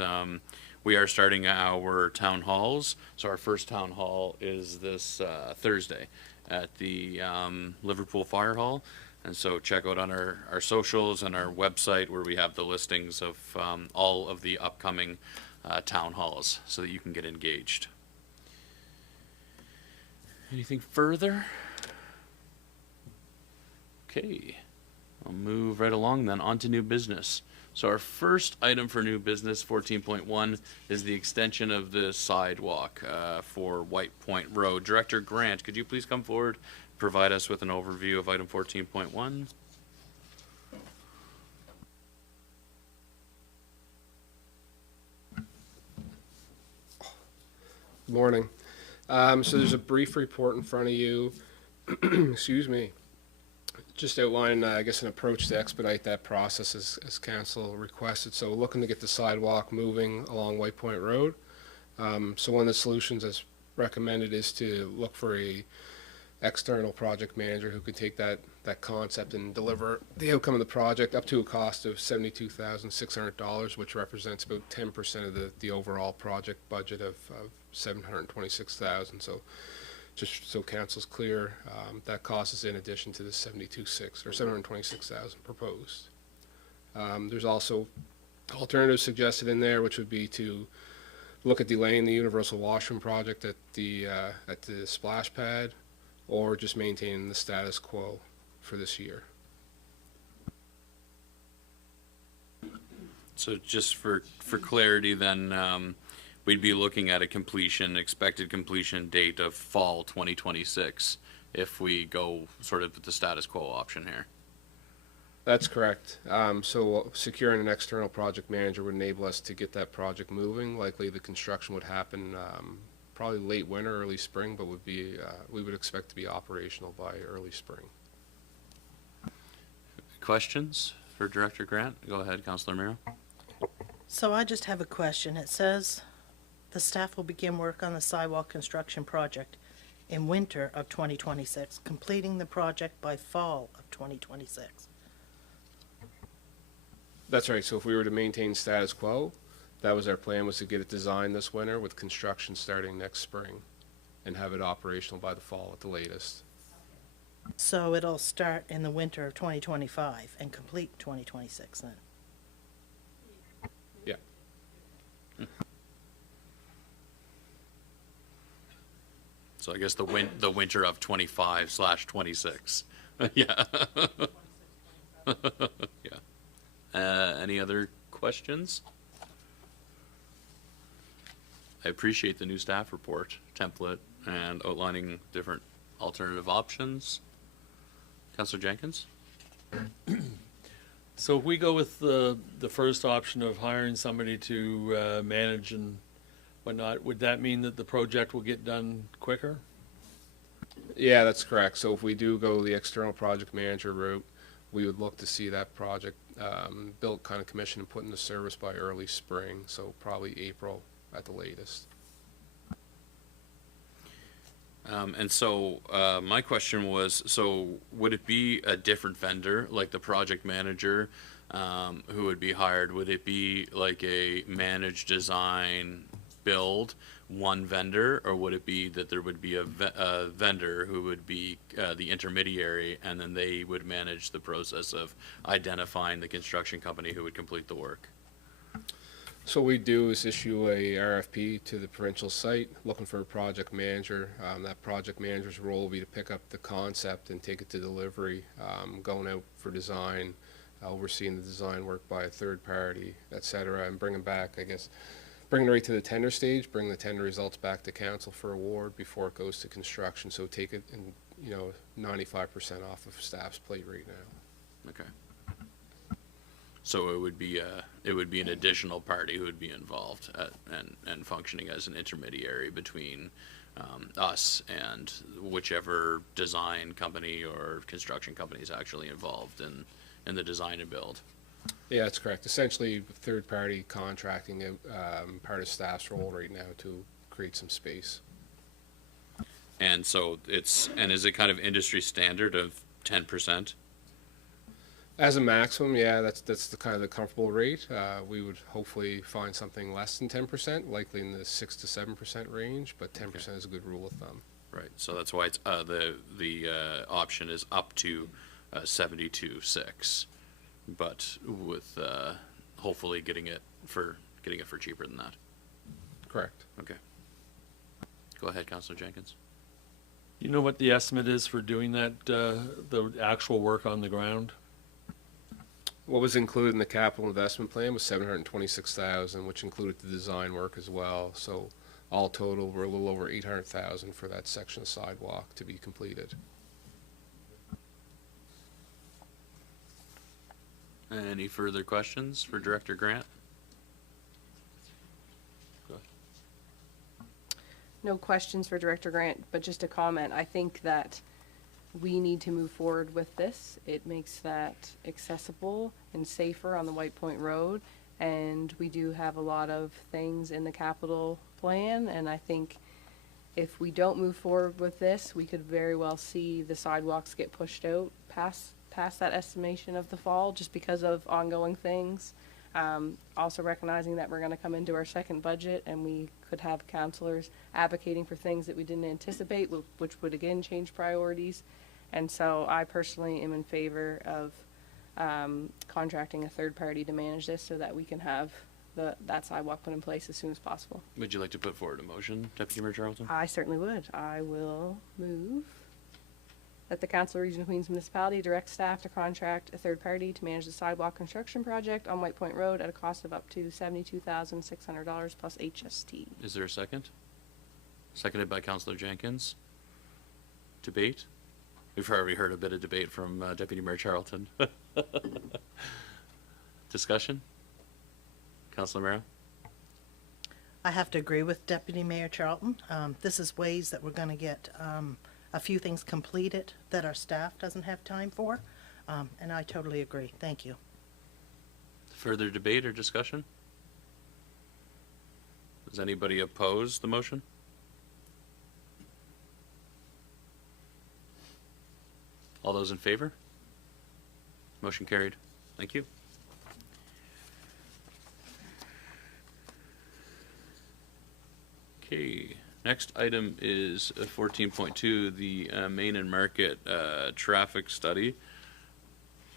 we are starting our town halls. So our first town hall is this Thursday at the Liverpool Fire Hall. And so check out on our socials and our website where we have the listings of all of the upcoming town halls so that you can get engaged. Anything further? Okay, I'll move right along then on to new business. So our first item for new business, 14.1, is the extension of the sidewalk for White Point Road. Director Grant, could you please come forward, provide us with an overview of item 14.1? Morning. So there's a brief report in front of you. Excuse me. Just outlining, I guess, an approach to expedite that process as council requested. So looking to get the sidewalk moving along White Point Road. So one of the solutions as recommended is to look for a external project manager who could take that concept and deliver the outcome of the project up to a cost of $72,600, which represents about 10% of the overall project budget of $726,000. So just so council's clear, that cost is in addition to the $72,600 or $726,000 proposed. There's also alternatives suggested in there, which would be to look at delaying the universal washroom project at the splash pad, or just maintaining the status quo for this year. So just for clarity then, we'd be looking at expected completion date of fall 2026 if we go sort of with the status quo option here. That's correct. So securing an external project manager would enable us to get that project moving. Likely the construction would happen probably late winter, early spring, but we would expect to be operational by early spring. Questions for Director Grant? Go ahead, Councillor Miro. So I just have a question. It says the staff will begin work on the sidewalk construction project in winter of 2026, completing the project by fall of 2026. That's right. So if we were to maintain status quo, that was our plan, was to get it designed this winter with construction starting next spring and have it operational by the fall at the latest. So it'll start in the winter of 2025 and complete 2026 then? Yeah. So I guess the winter of 25/26. Yeah. Yeah. Any other questions? I appreciate the new staff report template and outlining different alternative options. Councillor Jenkins? So if we go with the first option of hiring somebody to manage and whatnot, would that mean that the project will get done quicker? Yeah, that's correct. So if we do go the external project manager route, we would look to see that project built, kind of commissioned and put into service by early spring, so probably April at the latest. And so my question was, so would it be a different vendor, like the project manager, who would be hired? Would it be like a managed design build, one vendor, or would it be that there would be a vendor who would be the intermediary, and then they would manage the process of identifying the construction company who would complete the work? So what we do is issue a RFP to the provincial site, looking for a project manager. That project manager's role will be to pick up the concept and take it to delivery, going out for design, overseeing the design work by a third party, et cetera, and bringing back, I guess, bringing it right to the tender stage, bring the tender results back to council for award before it goes to construction. So take it and, 95% off of staff's plate right now. Okay. So it would be an additional party who would be involved and functioning as an intermediary between us and whichever design company or construction company is actually involved in the design and build. Yeah, that's correct. Essentially, third-party contracting, part of staff's role right now to create some space. And so is it kind of industry standard of 10%? As a maximum, yeah, that's the kind of the comfortable rate. We would hopefully find something less than 10%, likely in the 6 to 7% range, but 10% is a good rule of thumb. Right. So that's why it's the option is up to 72.6, but with hopefully getting it for cheaper than that. Correct. Okay. Go ahead, Councillor Jenkins. You know what the estimate is for doing that, the actual work on the ground? What was included in the capital investment plan was $726,000, which included the design work as well. So all total, we're a little over $800,000 for that section of sidewalk to be completed. Any further questions for Director Grant? No questions for Director Grant, but just a comment. I think that we need to move forward with this. It makes that accessible and safer on the White Point Road. And we do have a lot of things in the capital plan. And I think if we don't move forward with this, we could very well see the sidewalks get pushed out past that estimation of the fall, just because of ongoing things. Also recognizing that we're going to come into our second budget and we could have councillors advocating for things that we didn't anticipate, which would again change priorities. And so I personally am in favor of contracting a third party to manage this so that we can have that sidewalk put in place as soon as possible. Would you like to put forward a motion, Deputy Mayor Charlton? I certainly would. I will move that the Council of Region of Queens Municipality direct staff to contract a third party to manage the sidewalk construction project on White Point Road at a cost of up to $72,600 plus HST. Is there a second? Seconded by Councillor Jenkins. Debate? We've already heard a bit of debate from Deputy Mayor Charlton. Discussion? Councillor Mera? I have to agree with Deputy Mayor Charlton. This is ways that we're going to get a few things completed that our staff doesn't have time for, and I totally agree. Thank you. Further debate or discussion? Does anybody oppose the motion? All those in favor? Motion carried. Thank you. Okay, next item is 14.2, the Main and Market traffic study.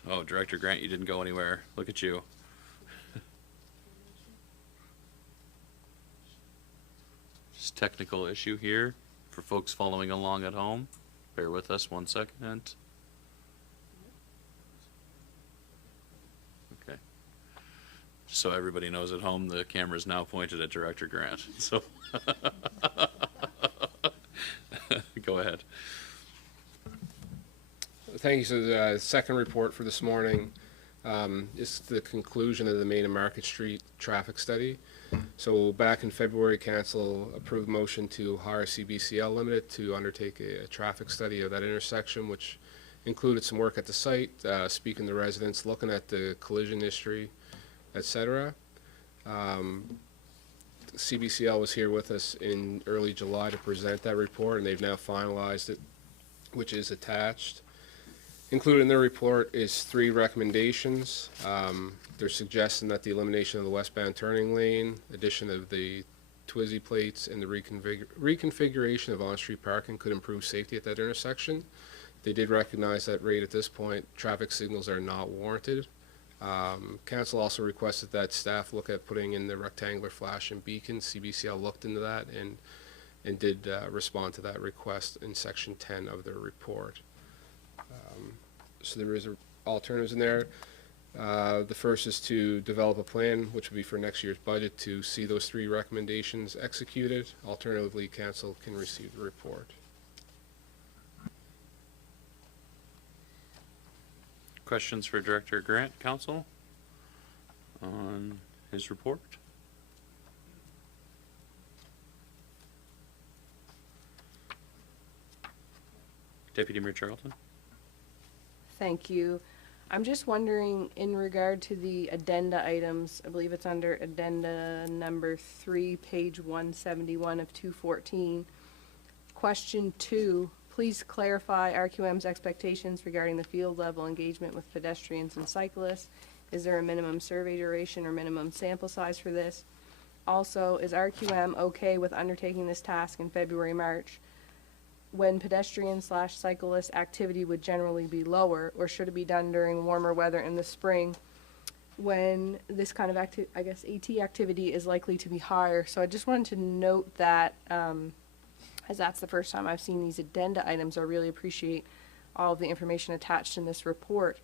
Oh, Director Grant, you didn't go anywhere. Look at you. Just technical issue here for folks following along at home. Bear with us 1 second. Okay. Just so everybody knows at home, the camera is now pointed at Director Grant. So go ahead. Thank you. So the second report for this morning is the conclusion of the Main and Market Street traffic study. So back in February, Council approved motion to hire CBCL Limited to undertake a traffic study of that intersection, which included some work at the site, speaking to residents, looking at the collision history, etc. CBCL was here with us in early July to present that report, and they've now finalized it, which is attached. Included in their report is 3 recommendations. They're suggesting that the elimination of the westbound turning lane, addition of the Twizy plates, and the reconfiguration of on-street parking could improve safety at that intersection. They did recognize that right at this point, traffic signals are not warranted. Council also requested that staff look at putting in the rectangular flashing beacons. CBCL looked into that and did respond to that request in section 10 of their report. So there is alternatives in there. The first is to develop a plan, which would be for next year's budget, to see those 3 recommendations executed. Alternatively, council can receive the report. Questions for Director Grant, Council, on his report? Deputy Mayor Charlton? Thank you. I'm just wondering, in regard to the addenda items, I believe it's under addenda number 3, page 171 of 214. Question 2, please clarify RQM's expectations regarding the field level engagement with pedestrians and cyclists. Is there a minimum survey duration or minimum sample size for this? Also, is RQM okay with undertaking this task in February, March, when pedestrian/cyclist activity would generally be lower, or should it be done during warmer weather in the spring when this kind of AT activity is likely to be higher? So I just wanted to note that, as that's the first time I've seen these addenda items, I really appreciate all of the information attached in this report.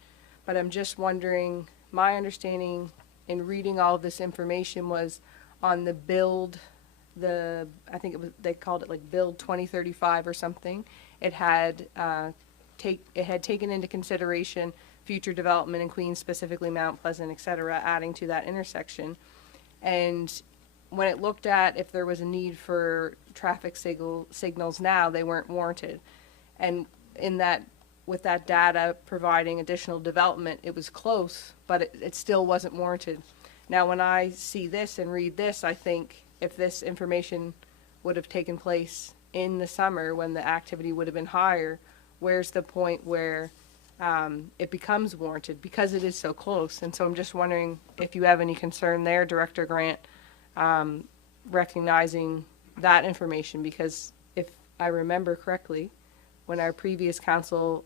But I'm just wondering, my understanding in reading all of this information was on the build, I think it was, they called it like Build 2035 or something. It had taken into consideration future development in Queens, specifically Mount Pleasant, et cetera, adding to that intersection. And when it looked at if there was a need for traffic signals now, they weren't warranted. And in that, with that data providing additional development, it was close, but it still wasn't warranted. Now, when I see this and read this, I think if this information would have taken place in the summer when the activity would have been higher, where's the point where it becomes warranted, because it is so close? And so I'm just wondering if you have any concern there, Director Grant, recognizing that information, because if I remember correctly, when our previous council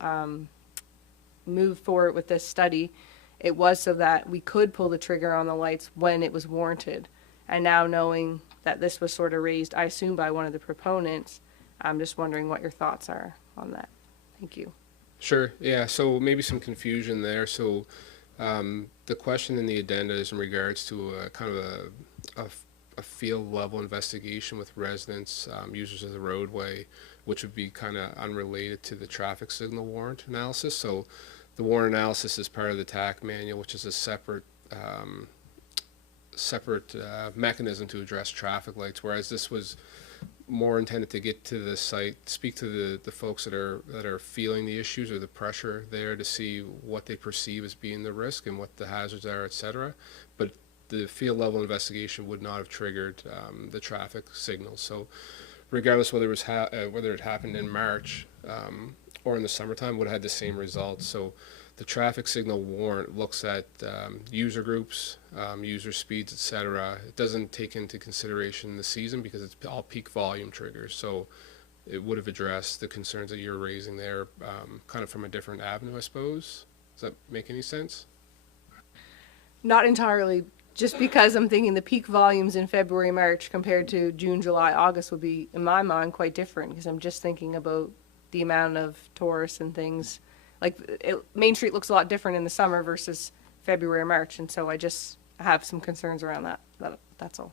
moved forward with this study, it was so that we could pull the trigger on the lights when it was warranted. And now, knowing that this was sort of raised, I assume, by one of the proponents, I'm just wondering what your thoughts are on that. Thank you. Sure. Yeah. So maybe some confusion there. So the question in the addenda is in regards to a kind of a field level investigation with residents, users of the roadway, which would be kind of unrelated to the traffic signal warrant analysis. So the warrant analysis is part of the TAC manual, which is a separate mechanism to address traffic lights, whereas this was more intended to get to the site, speak to the folks that are feeling the issues or the pressure there, to see what they perceive as being the risk and what the hazards are, etc. But the field level investigation would not have triggered the traffic signals. So regardless whether it was whether it happened in March or in the summertime, would have had the same results. So the traffic signal warrant looks at user groups, user speeds, etc. It doesn't take into consideration the season because it's all peak volume triggers. So it would have addressed the concerns that you're raising there, kind of from a different avenue, I suppose. Does that make any sense? Not entirely, just because I'm thinking the peak volumes in February, March compared to June, July, August would be, in my mind, quite different, because I'm just thinking about the amount of tourists and things. Like, Main Street looks a lot different in the summer versus February or March, and so I just have some concerns around that. That's all.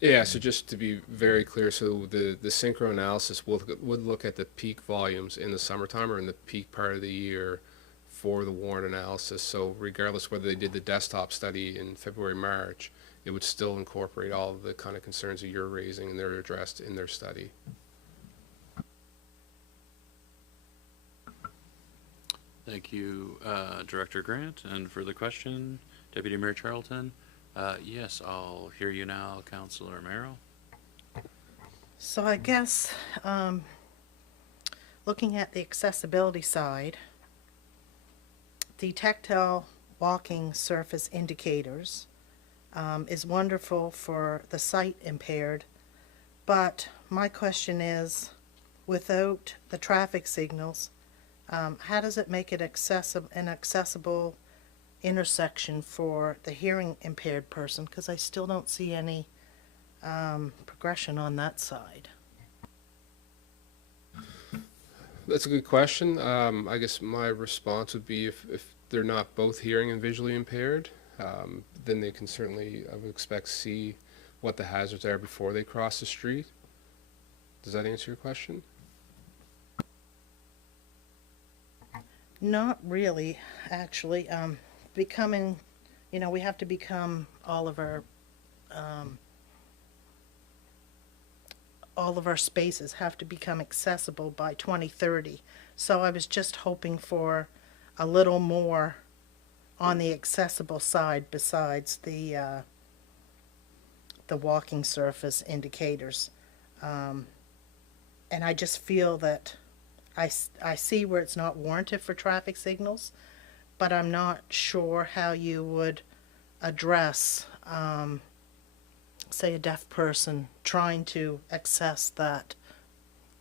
Yeah, so just to be very clear, so the synchro analysis would look at the peak volumes in the summertime or in the peak part of the year for the warrant analysis. So regardless whether they did the desktop study in February, March, it would still incorporate all of the kind of concerns that you're raising, and they're addressed in their study. Thank you, Director Grant. And for the question, Deputy Mayor Charlton, Yes, I'll hear you now, Councillor Merrill. So I guess, looking at the accessibility side, the tactile walking surface indicators is wonderful for the sight impaired, but my question is, without the traffic signals, how does it make it an accessible intersection for the hearing impaired person? Because I still don't see any progression on that side. That's a good question. I guess my response would be if they're not both hearing and visually impaired, then they can certainly, I would expect, see what the hazards are before they cross the street. Does that answer your question? Not really, actually. Becoming, we have to become all of our spaces have to become accessible by 2030. So I was just hoping for a little more on the accessible side besides the walking surface indicators. And I just feel that I see where it's not warranted for traffic signals, but I'm not sure how you would address say a deaf person trying to access that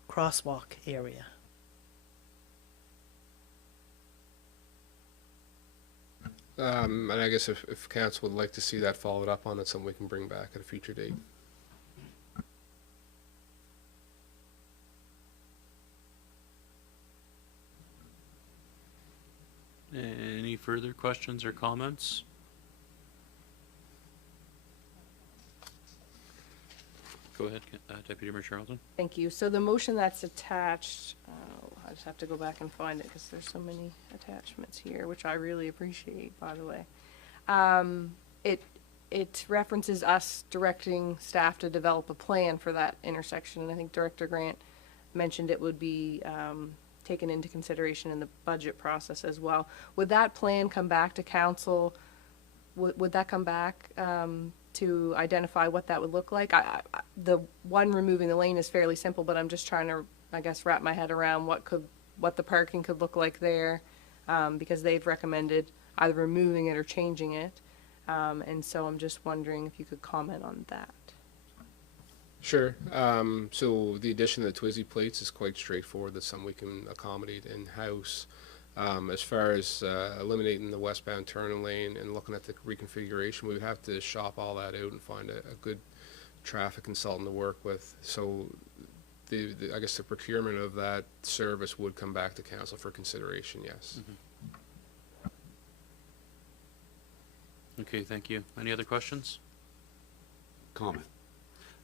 crosswalk area. And I guess if council would like to see that followed up on, it's something we can bring back at a future date. Any further questions or comments? Go ahead, Deputy Mayor Charlton. Thank you. So the motion that's attached, I just have to go back and find it because there's so many attachments here, which I really appreciate, by the way. It references us directing staff to develop a plan for that intersection, and I think Director Grant mentioned it would be taken into consideration in the budget process as well. Would that plan come back to council? Would that come back to identify what that would look like? The one removing the lane is fairly simple, but I'm just trying to, I guess, wrap my head around what the parking could look like there, because they've recommended either removing it or changing it, and so I'm just wondering if you could comment on that. Sure. So the addition of the Twizy plates is quite straightforward. That's something we can accommodate in-house. As far as eliminating the westbound turn lane and looking at the reconfiguration, we would have to shop all that out and find a good traffic consultant to work with. So I guess the procurement of that service would come back to council for consideration, yes. Okay, thank you. Any other questions? Comment.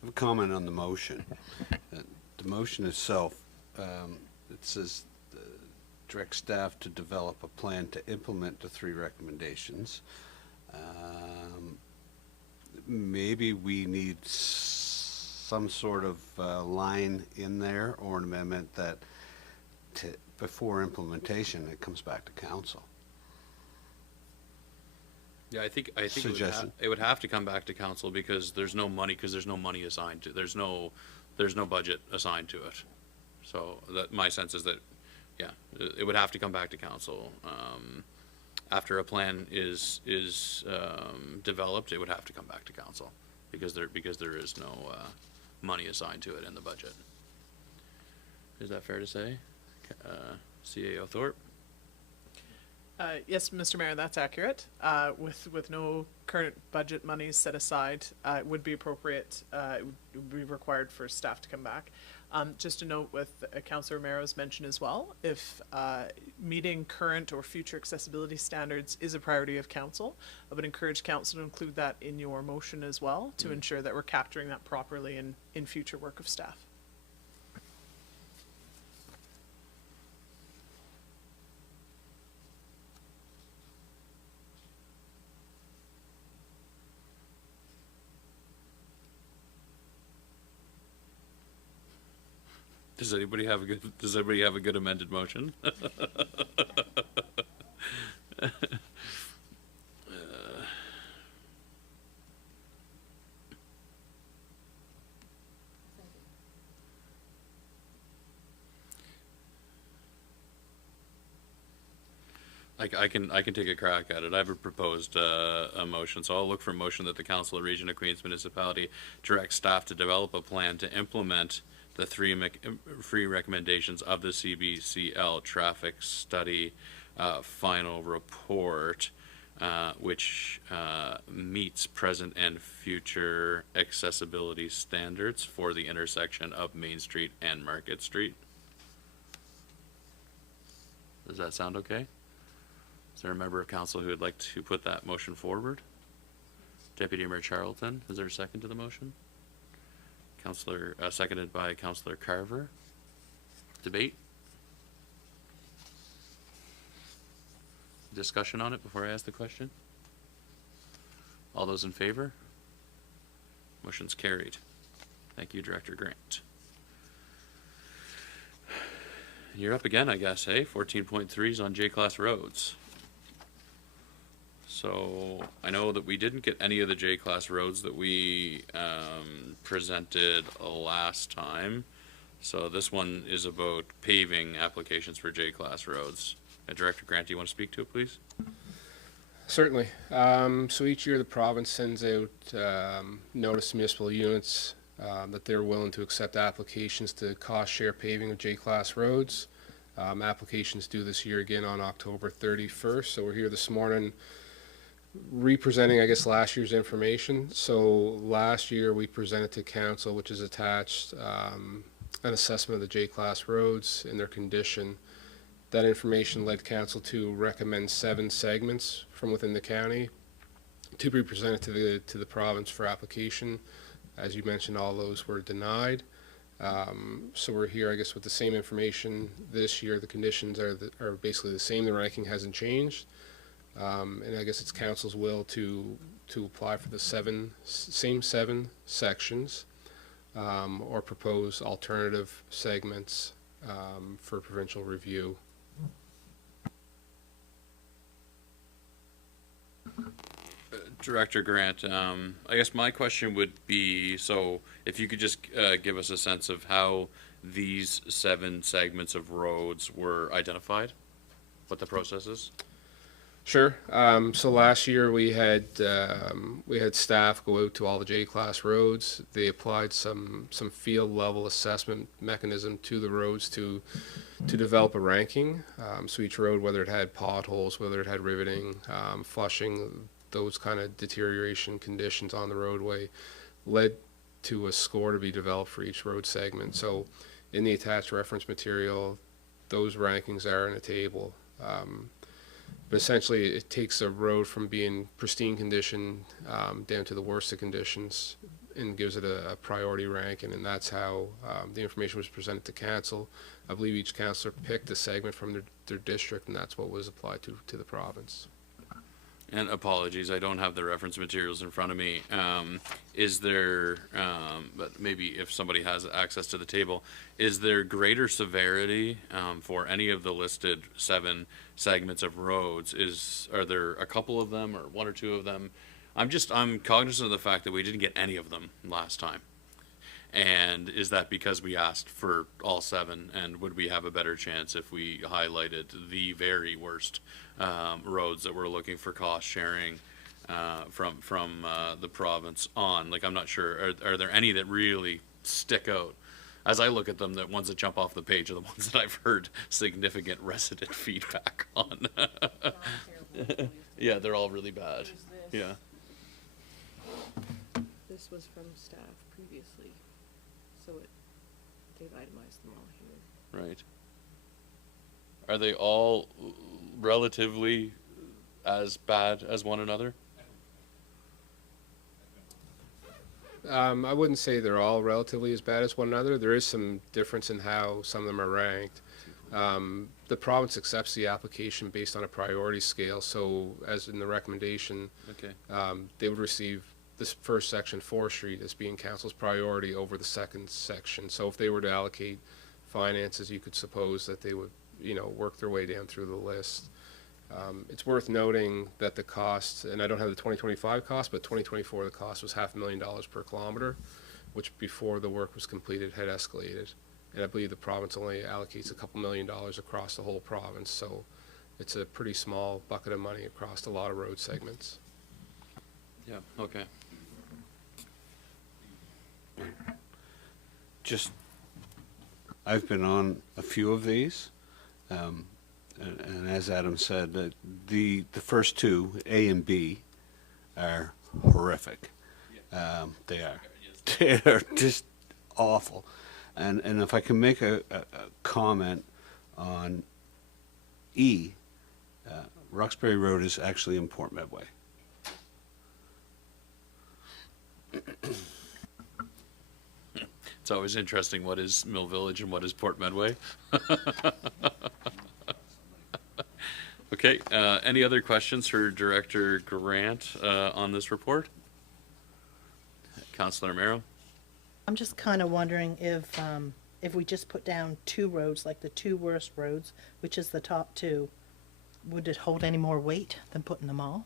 I have a comment on the motion. The motion itself, it says direct staff to develop a plan to implement the 3 recommendations. Maybe we need some sort of line in there or an amendment that before implementation it comes back to council. Yeah, I think Suggestion. it would have to come back to council because there's no money assigned to, there's no budget assigned to it. So that my sense is that, yeah, it would have to come back to council. After a plan is developed, it would have to come back to council because there is no money assigned to it in the budget. Is that fair to say? CAO Thorpe? Yes, Mr. Mayor, that's accurate. With no current budget monies set aside, it would be appropriate, it would be required for staff to come back. Just a note with Councillor Romero's mention as well, if meeting current or future accessibility standards is a priority of council, I would encourage council to include that in your motion as well to ensure that we're capturing that properly in future work of staff. Does anybody have a good amended motion? I can take a crack at it. I've proposed a motion, so I'll look for a motion that the Council of Region of Queens Municipality direct staff to develop a plan to implement the three recommendations of the CBCL traffic study final report, which meets present and future accessibility standards for the intersection of Main Street and Market Street. Does that sound okay? Is there a member of council who would like to put that motion forward? Deputy Mayor Charlton, is there a second to the motion? Councillor, seconded by Councillor Carver. Debate? Discussion on it before I ask the question? All those in favor? Motion's carried. Thank you, Director Grant. You're up again, I guess, eh? 14.3 is on J-Class roads. So I know that we didn't get any of the J-Class roads that we presented last time. So this one is about paving applications for J-Class roads. Director Grant, do you want to speak to it, please? Certainly. So each year the province sends out notice to municipal units that they're willing to accept applications to cost share paving of J-Class roads. Applications due this year again on October 31st. So we're here this morning representing, I guess, last year's information. So last year we presented to council, which is attached, an assessment of the J-Class roads and their condition. That information led council to recommend 7 segments from within the county to be presented to the province for application. As you mentioned, all those were denied. So we're here, I guess, with the same information this year. The conditions are basically the same. The ranking hasn't changed. And I guess it's council's will to apply for the same 7 sections or propose alternative segments for provincial review. Director Grant, I guess my question would be, so if you could just give us a sense of how these 7 segments of roads were identified, what the process is? Sure. So last year we had staff go out to all the J-Class roads. They applied some field level assessment mechanism to the roads to develop a ranking. So each road, whether it had potholes, whether it had riveting, flushing, those kind of deterioration conditions on the roadway, led to a score to be developed for each road segment. So in the attached reference material, those rankings are in a table. But essentially, it takes a road from being pristine condition down to the worst of conditions and gives it a priority ranking, and that's how the information was presented to council. I believe each councillor picked a segment from their district, and that's what was applied to the province. And apologies, I don't have the reference materials in front of me. Is there, but maybe if somebody has access to the table, is there greater severity for any of the listed 7 segments of roads? Are there a couple of them or 1 or 2 of them? I'm cognizant of the fact that we didn't get any of them last time. And is that because we asked for all 7, and would we have a better chance if we highlighted the very worst roads that we're looking for cost sharing from the province on? Like, I'm not sure, are there any that really stick out? As I look at them, the ones that jump off the page are the ones that I've heard significant resident feedback on. Yeah, they're all really bad. Yeah. This was from staff previously, so they've itemized them all here. Right. Are they all relatively as bad as one another? I wouldn't say they're all relatively as bad as one another. There is some difference in how some of them are ranked. The province accepts the application based on a priority scale, so as in the recommendation, Okay. they would receive this first section, 4th Street, as being council's priority over the second section. So if they were to allocate finances, you could suppose that they would, work their way down through the list. It's worth noting that the cost, and I don't have the 2025 cost, but 2024 the cost was $500,000 per kilometer, which before the work was completed had escalated. And I believe the province only allocates a couple $1 million across the whole province. So it's a pretty small bucket of money across a lot of road segments. Yeah, okay. Just, I've been on a few of these, and as Adam said, the first two, A and B, are horrific. They are. They are just awful. And if I can make a comment on E, Roxbury Road is actually in Port Medway. It's always interesting what is Mill Village and what is Port Medway. Okay, any other questions for Director Grant on this report? Councillor Merrill? I'm just kind of wondering if we just put down two roads, like the two worst roads, which is the top two, would it hold any more weight than putting them all?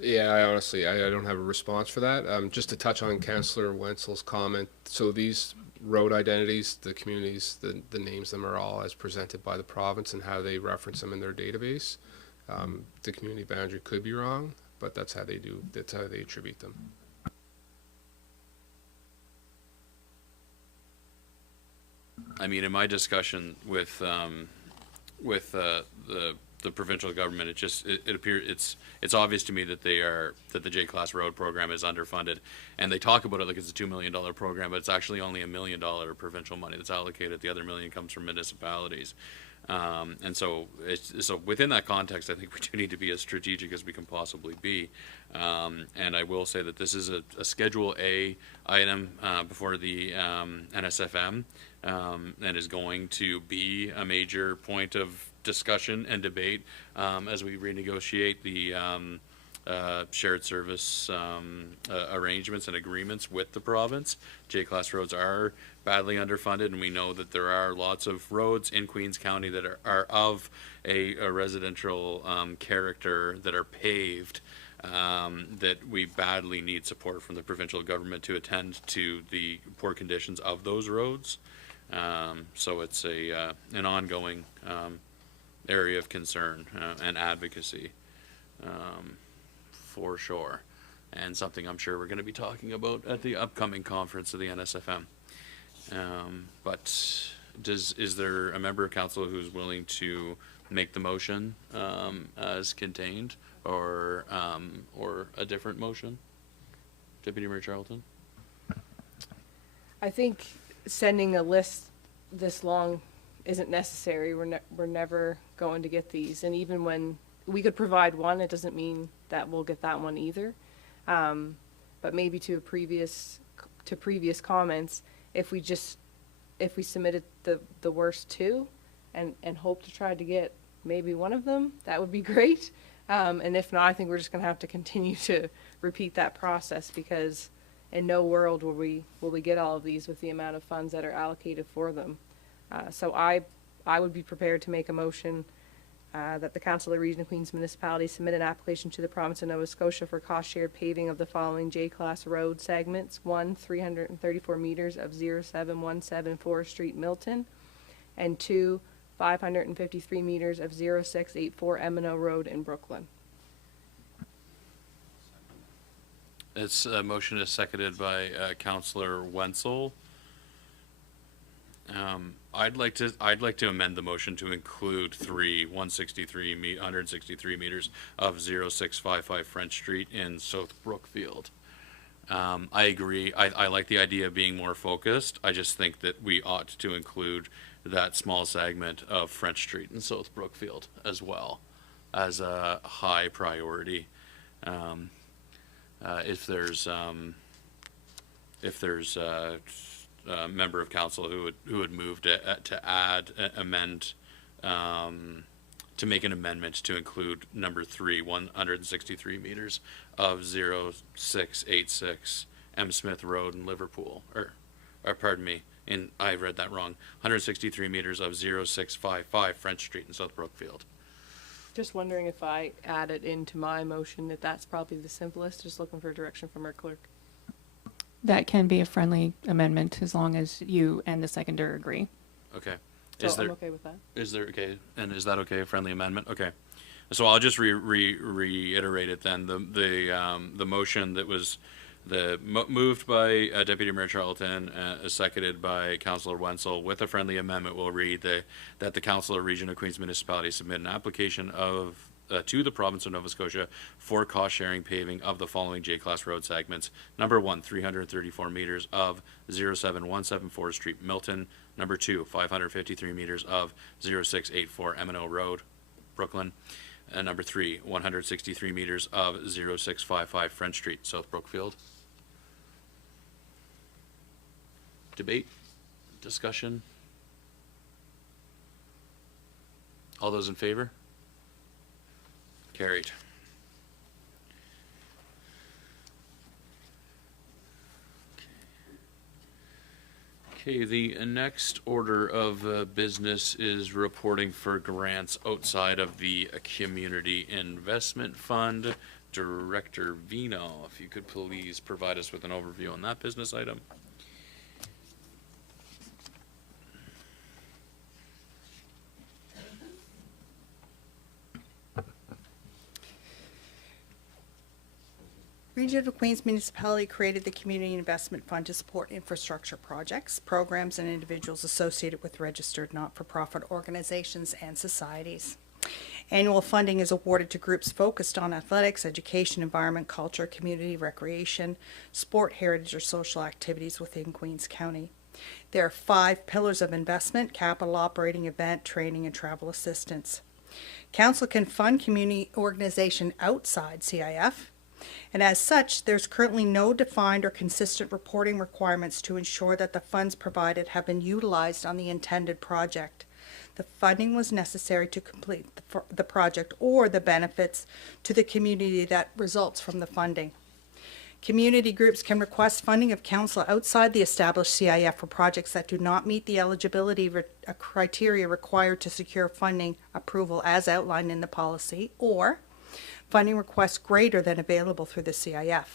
Yeah, I honestly, I don't have a response for that. Just to touch on Councillor Wenzel's comment, so these road identities, the communities, the names them are all as presented by the province and how they reference them in their database. The community boundary could be wrong, but that's how they attribute them. I mean, in my discussion with the provincial government, it appears it's obvious to me that that the J-Class road program is underfunded, and they talk about it like it's a $2 million program, but it's actually only $1 million provincial money that's allocated. The other $1 million comes from municipalities, and so within that context, I think we do need to be as strategic as we can possibly be. And I will say that this is a Schedule A item before the NSFM, and is going to be a major point of discussion and debate as we renegotiate the shared service arrangements and agreements with the province. J-Class roads are badly underfunded, and we know that there are lots of roads in Queens County that are of a residential character that are paved, that we badly need support from the provincial government to attend to the poor conditions of those roads. So it's an ongoing area of concern and advocacy, for sure, and something I'm sure we're going to be talking about at the upcoming conference of the NSFM. But is there a member of council who's willing to make the motion as contained, or a different motion? Deputy Mayor Charlton? I think sending a list this long isn't necessary. We're never going to get these, and even when we could provide one, it doesn't mean that we'll get that one either. But maybe to previous comments, if we submitted the worst two, and hope to try to get maybe one of them, that would be great. And if not, I think we're just going to have to continue to repeat that process, because in no world will we get all of these with the amount of funds that are allocated for them. So I would be prepared to make a motion that the Council of the Region of Queens Municipality submit an application to the Province of Nova Scotia for cost-shared paving of the following J-Class road segments. 1, 334 meters of 0717 Forest Street, Milton, and 2, 553 meters of 0684 Emino Road in Brooklyn. It's motion is seconded by Councillor Wenzel. I'd like to amend the motion to include 163 meters of 0655 French Street in South Brookfield. I agree. I like the idea of being more focused. I just think that we ought to include that small segment of French Street in South Brookfield as well as a high priority. If there's a member of council who would move to make an amendment to include number 3, 163 meters of 0686 M. Smith Road in Liverpool, or pardon me, I read that wrong. 163 meters of 0655 French Street in South Brookfield. Just wondering if I add it into my motion, that that's probably the simplest. Just looking for direction from our clerk. That can be a friendly amendment as long as you and the seconder agree. Okay. So Is there- I'm okay with that. Is there, okay, and is that okay, a friendly amendment? Okay. So I'll just reiterate it then. The motion that was moved by Deputy Mayor Charlton, seconded by Councillor Wenzel, with a friendly amendment will read that the Council of Region of Queens Municipality submit an application of to the province of Nova Scotia for cost-sharing paving of the following J-class road segments. Number 1, 334 meters of 07174 Street, Milton. Number 2, 553 meters of 0684 M&O Road, Brooklyn. And number 3, 163 meters of 0655 French Street, South Brookfield. Debate? Discussion? All those in favor? Carried. Okay, the next order of business is reporting for grants outside of the Community Investment Fund. Director Vino, if you could please provide us with an overview on that business item. Region of Queens Municipality created the Community Investment Fund to support infrastructure projects, programs, and individuals associated with registered not-for-profit organizations and societies. Annual funding is awarded to groups focused on athletics, education, environment, culture, community, recreation, sport, heritage, or social activities within Queens County. There are 5 pillars of investment: capital, operating, event, training, and travel assistance. Council can fund community organization outside CIF, and as such, there's currently no defined or consistent reporting requirements to ensure that the funds provided have been utilized on the intended project. The funding was necessary to complete the project or the benefits to the community that results from the funding. Community groups can request funding of council outside the established CIF for projects that do not meet the eligibility criteria required to secure funding approval as outlined in the policy, or funding requests greater than available through the CIF.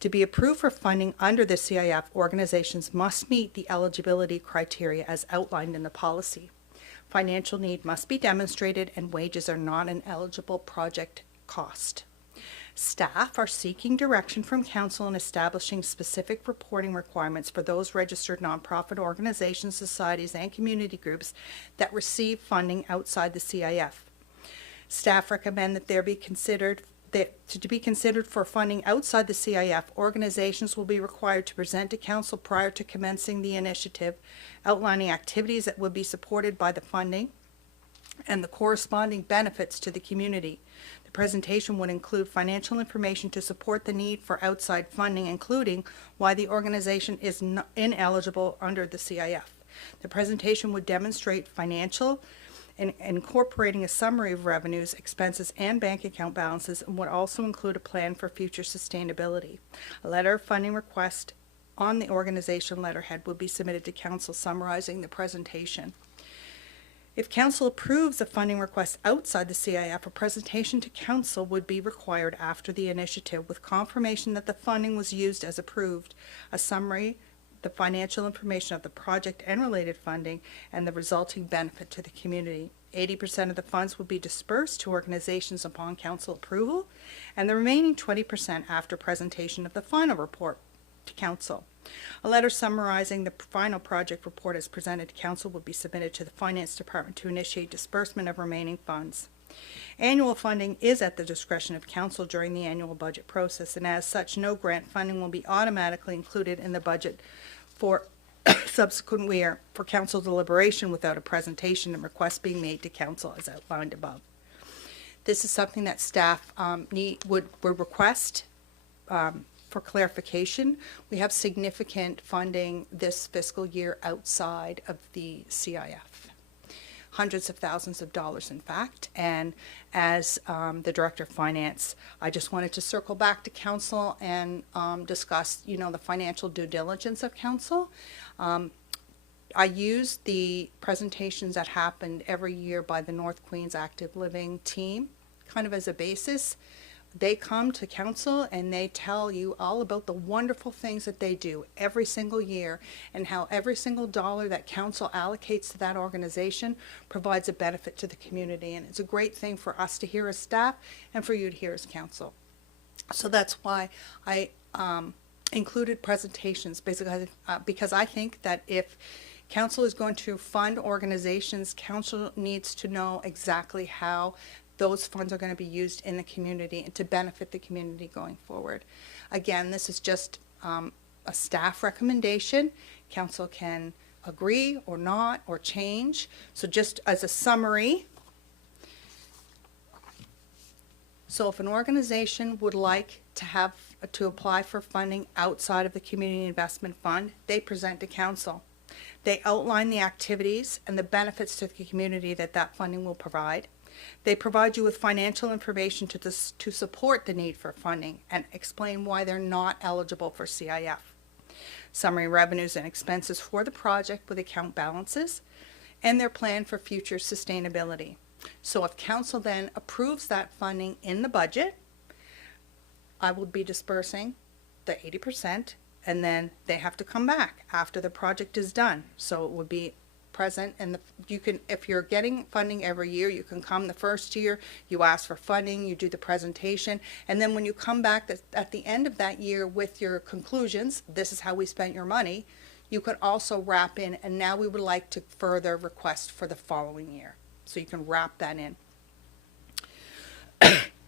To be approved for funding under the CIF, organizations must meet the eligibility criteria as outlined in the policy. Financial need must be demonstrated, and wages are not an eligible project cost. Staff are seeking direction from council in establishing specific reporting requirements for those registered nonprofit organizations, societies, and community groups that receive funding outside the CIF. Staff recommend that to be considered for funding outside the CIF, organizations will be required to present to council prior to commencing the initiative, outlining activities that would be supported by the funding and the corresponding benefits to the community. The presentation would include financial information to support the need for outside funding, including why the organization is ineligible under the CIF. The presentation would demonstrate financial and incorporating a summary of revenues, expenses, and bank account balances, and would also include a plan for future sustainability. A letter of funding request on the organization letterhead would be submitted to council summarizing the presentation. If council approves the funding request outside the CIF, a presentation to council would be required after the initiative with confirmation that the funding was used as approved, a summary, the financial information of the project and related funding, and the resulting benefit to the community. 80% of the funds would be dispersed to organizations upon council approval, and the remaining 20% after presentation of the final report to council. A letter summarizing the final project report as presented to council would be submitted to the Finance Department to initiate disbursement of remaining funds. Annual funding is at the discretion of council during the annual budget process, and as such, no grant funding will be automatically included in the budget for subsequent year for council deliberation without a presentation and request being made to council as outlined above. This is something that staff would request for clarification. We have significant funding this fiscal year outside of the CIF. Hundreds of thousands of dollars, in fact. And as the Director of Finance, I just wanted to circle back to council and discuss, the financial due diligence of council. I used the presentations that happened every year by the North Queens Active Living team kind of as a basis. they come to council and they tell you all about the wonderful things that they do every single year and how every single dollar that council allocates to that organization provides a benefit to the community. And it's a great thing for us to hear as staff and for you to hear as council. So that's why I included presentations, basically, because I think that if council is going to fund organizations, council needs to know exactly how those funds are going to be used in the community and to benefit the community going forward. Again, this is just a staff recommendation. Council can agree or not or change. So just as a summary, so if an organization would like to apply for funding outside of the Community Investment Fund, they present to council. They outline the activities and the benefits to the community that that funding will provide. They provide you with financial information to support the need for funding and explain why they're not eligible for CIF. Summary revenues and expenses for the project with account balances and their plan for future sustainability. So if council then approves that funding in the budget, I will be dispersing the 80%, and then they have to come back after the project is done. So it would be present, and you can, if you're getting funding every year, you can come the first year, you ask for funding, you do the presentation, and then when you come back at the end of that year with your conclusions, this is how we spent your money, you could also wrap in, and now we would like to further request for the following year. So you can wrap that in.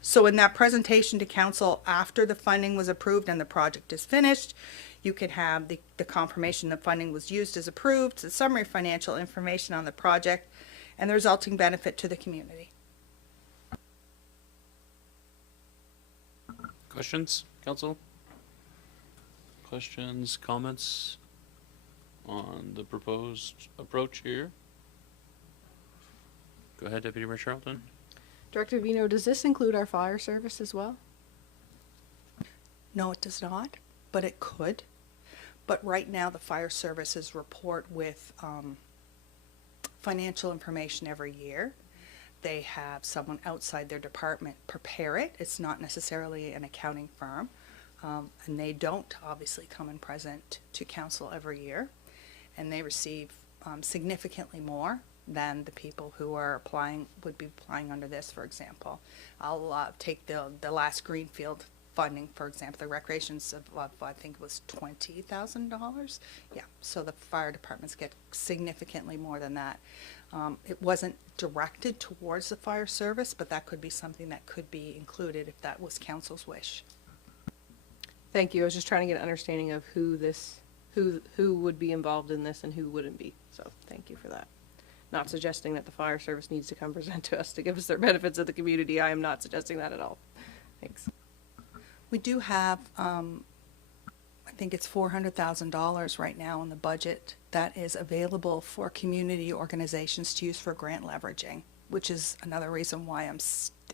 So in that presentation to council after the funding was approved and the project is finished, you can have the confirmation the funding was used as approved, the summary financial information on the project, and the resulting benefit to the community. Questions, council? Questions, comments on the proposed approach here? Go ahead, Deputy Mayor Charlton. Director Vino, does this include our fire service as well? No, it does not, but it could. But right now, the fire services report with financial information every year. They have someone outside their department prepare it. It's not necessarily an accounting firm. And they don't obviously come and present to council every year. And they receive significantly more than the people who are applying, would be applying under this, for example. I'll take the last Greenfield funding, for example, the recreations of I think it was $20,000. Yeah, so the fire departments get significantly more than that. It wasn't directed towards the fire service, but that could be something that could be included if that was council's wish. Thank you. I was just trying to get an understanding of who would be involved in this and who wouldn't be. So thank you for that. Not suggesting that the fire service needs to come present to us to give us their benefits of the community. I am not suggesting that at all. Thanks. We do have, I think it's $400,000 right now in the budget that is available for community organizations to use for grant leveraging, which is another reason why I'm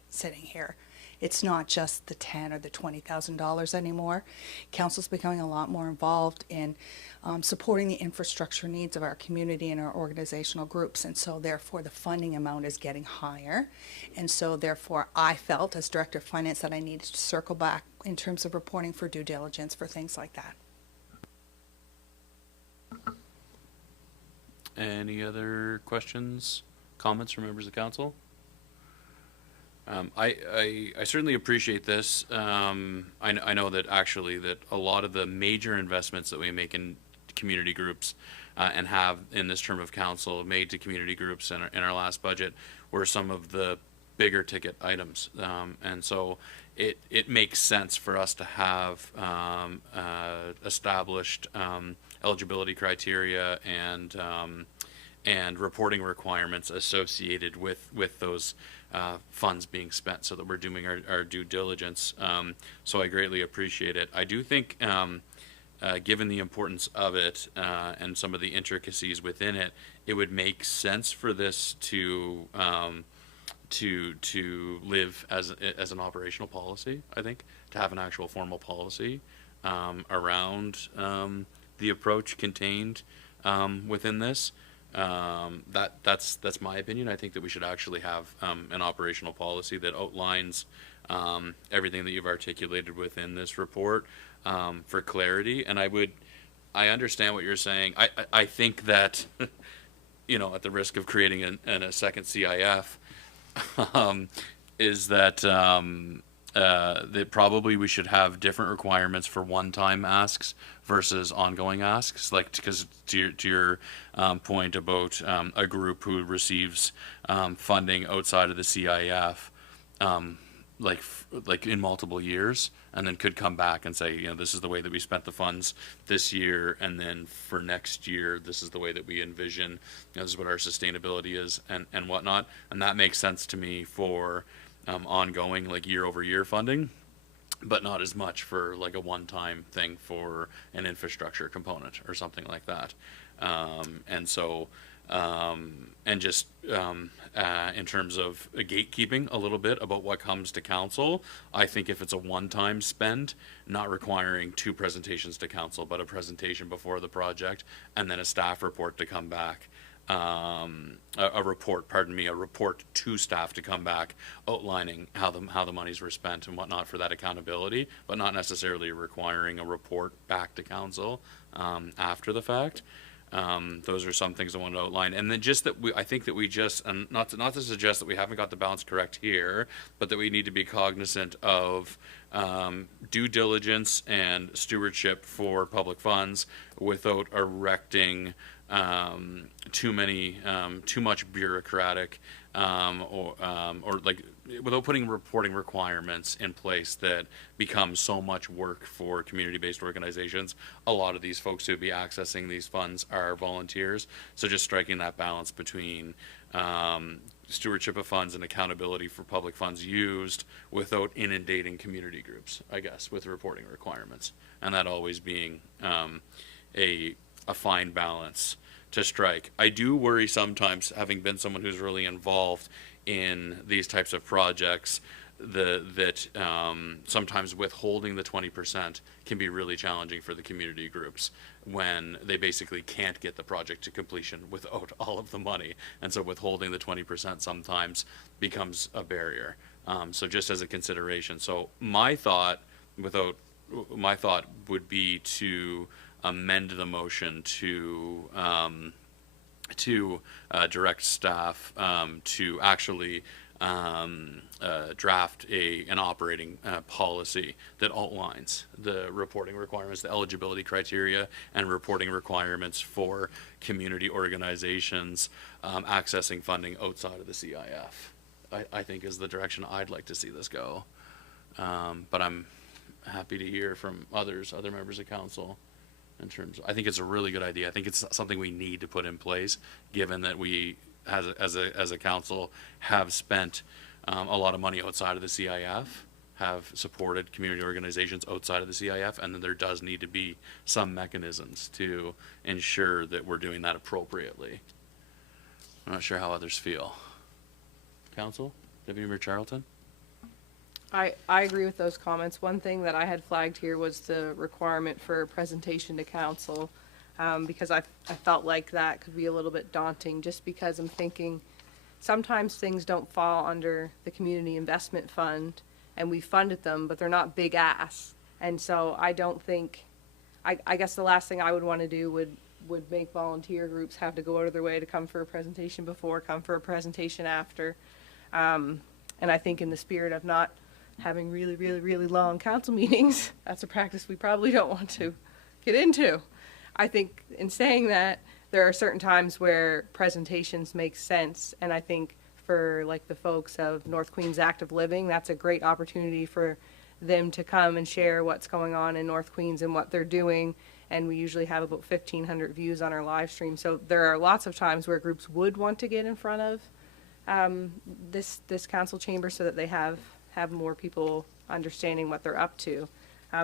sitting here. It's not just the $10,000 or the $20,000 anymore. Council's becoming a lot more involved in supporting the infrastructure needs of our community and our organizational groups, and so therefore the funding amount is getting higher. And so therefore I felt as Director of Finance that I needed to circle back in terms of reporting for due diligence for things like that. Any other questions, comments from members of council? I certainly appreciate this. I know that actually that a lot of the major investments that we make in community groups and have in this term of council made to community groups in our last budget were some of the bigger ticket items. And so it makes sense for us to have established eligibility criteria and reporting requirements associated with those funds being spent, so that we're doing our due diligence. So I greatly appreciate it. I do think, given the importance of it and some of the intricacies within it, it would make sense for this to live as an operational policy. I think to have an actual formal policy around the approach contained within this. That's my opinion. I think that we should actually have an operational policy that outlines everything that you've articulated within this report for clarity. And I understand what you're saying. I think that, at the risk of creating a second CIF, is that that probably we should have different requirements for one-time asks versus ongoing asks. Like, because to your point about a group who receives funding outside of the CIF, like in multiple years, and then could come back and say, this is the way that we spent the funds this year, and then for next year, this is the way that we envision, this is what our sustainability is, and whatnot. And that makes sense to me for ongoing, like year-over-year funding, but not as much for like a one-time thing for an infrastructure component or something like that. And so, and just in terms of gatekeeping a little bit about what comes to council, I think if it's a one-time spend, not requiring 2 presentations to council, but a presentation before the project and then a staff report to come back, a report to staff to come back outlining how the monies were spent and whatnot for that accountability, but not necessarily requiring a report back to council after the fact. Those are some things I wanted to outline. And then just that I think that we just, and not to suggest that we haven't got the balance correct here, but that we need to be cognizant of due diligence and stewardship for public funds without erecting too much bureaucratic or like without putting reporting requirements in place that become so much work for community-based organizations. A lot of these folks who would be accessing these funds are volunteers, so just striking that balance between stewardship of funds and accountability for public funds used without inundating community groups, I guess, with reporting requirements, and that always being a fine balance to strike. I do worry sometimes, having been someone who's really involved in these types of projects, that sometimes withholding the 20% can be really challenging for the community groups when they basically can't get the project to completion without all of the money. And so withholding the 20% sometimes becomes a barrier. So just as a consideration. So my thought would be to amend the motion to direct staff to actually draft an operating policy that outlines the reporting requirements, the eligibility criteria, and reporting requirements for community organizations accessing funding outside of the CIF. I think is the direction I'd like to see this go. But I'm happy to hear from other members of council. In terms I think it's a really good idea. I think it's something we need to put in place, given that we, as a council, have spent a lot of money outside of the CIF, have supported community organizations outside of the CIF, and then there does need to be some mechanisms to ensure that we're doing that appropriately. I'm not sure how others feel. Council? Deputy Mayor Charlton? I agree with those comments. One thing that I had flagged here was the requirement for a presentation to council, because I felt like that could be a little bit daunting, just because I'm thinking sometimes things don't fall under the community investment fund, and we funded them, but they're not big asks. And so I don't think, I guess the last thing I would want to do would make volunteer groups have to go out of their way to come for a presentation before, come for a presentation after. And I think in the spirit of not having really, really, really long council meetings, that's a practice we probably don't want to get into. I think in saying that, there are certain times where presentations make sense, and I think for like the folks of North Queens Active Living, that's a great opportunity for them to come and share what's going on in North Queens and what they're doing, and we usually have about 1,500 views on our live stream, so there are lots of times where groups would want to get in front of this council chamber so that they have more people understanding what they're up to.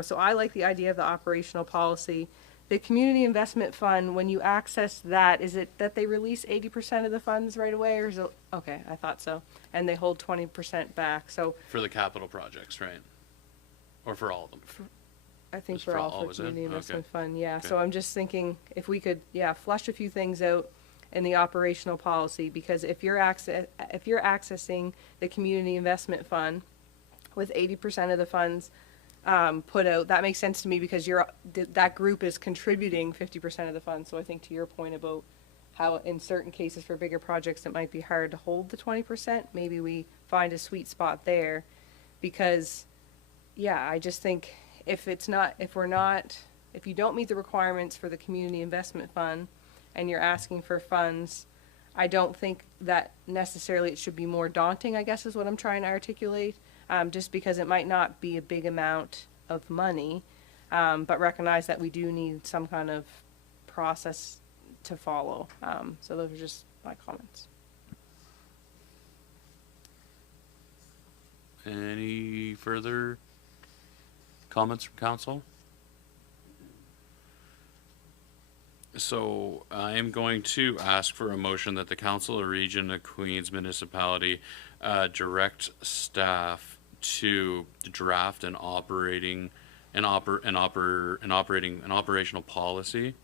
So I like the idea of the operational policy. The community investment fund, when you access that, is it that they release 80% of the funds right away, or is it, okay, I thought so, and they hold 20% back, so. For the capital projects, right? Or for all of them? I think Just for for all all, for was it? community investment Okay. fund, yeah. Okay. So I'm just thinking if we could, flush a few things out in the operational policy, because if you're accessing the community investment fund, with 80% of the funds put out. That makes sense to me because that group is contributing 50% of the funds. So I think to your point about how in certain cases for bigger projects it might be hard to hold the 20%, maybe we find a sweet spot there, because yeah, I just think if you don't meet the requirements for the community investment fund and you're asking for funds, I don't think that necessarily it should be more daunting, I guess is what I'm trying to articulate, just because it might not be a big amount of money, but recognize that we do need some kind of process to follow. So those are just my comments. Any further comments from council? So I am going to ask for a motion that the Council of Region of Queens Municipality direct staff to draft an operational policy.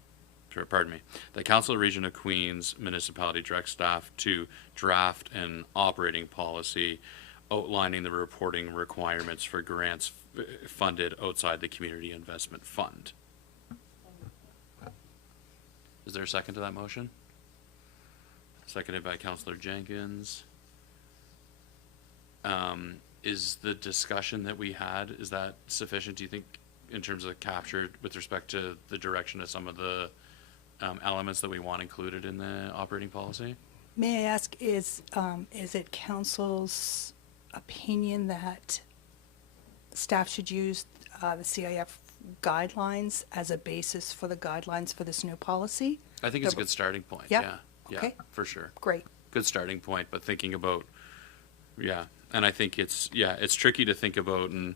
Pardon me. The Council of Region of Queens Municipality directs staff to draft an operating policy outlining the reporting requirements for grants funded outside the Community Investment Fund. Is there a second to that motion? Seconded by Councillor Jenkins. Is the discussion that we had, is that sufficient, do you think, in terms of captured with respect to the direction of some of the elements that we want included in the operating policy? May I ask, is it council's opinion that staff should use the CIF guidelines as a basis for the guidelines for this new policy? I think it's a good starting point. Yep. Yeah, Okay. for sure. Great. Good starting point, but thinking about, and I think it's tricky to think about, and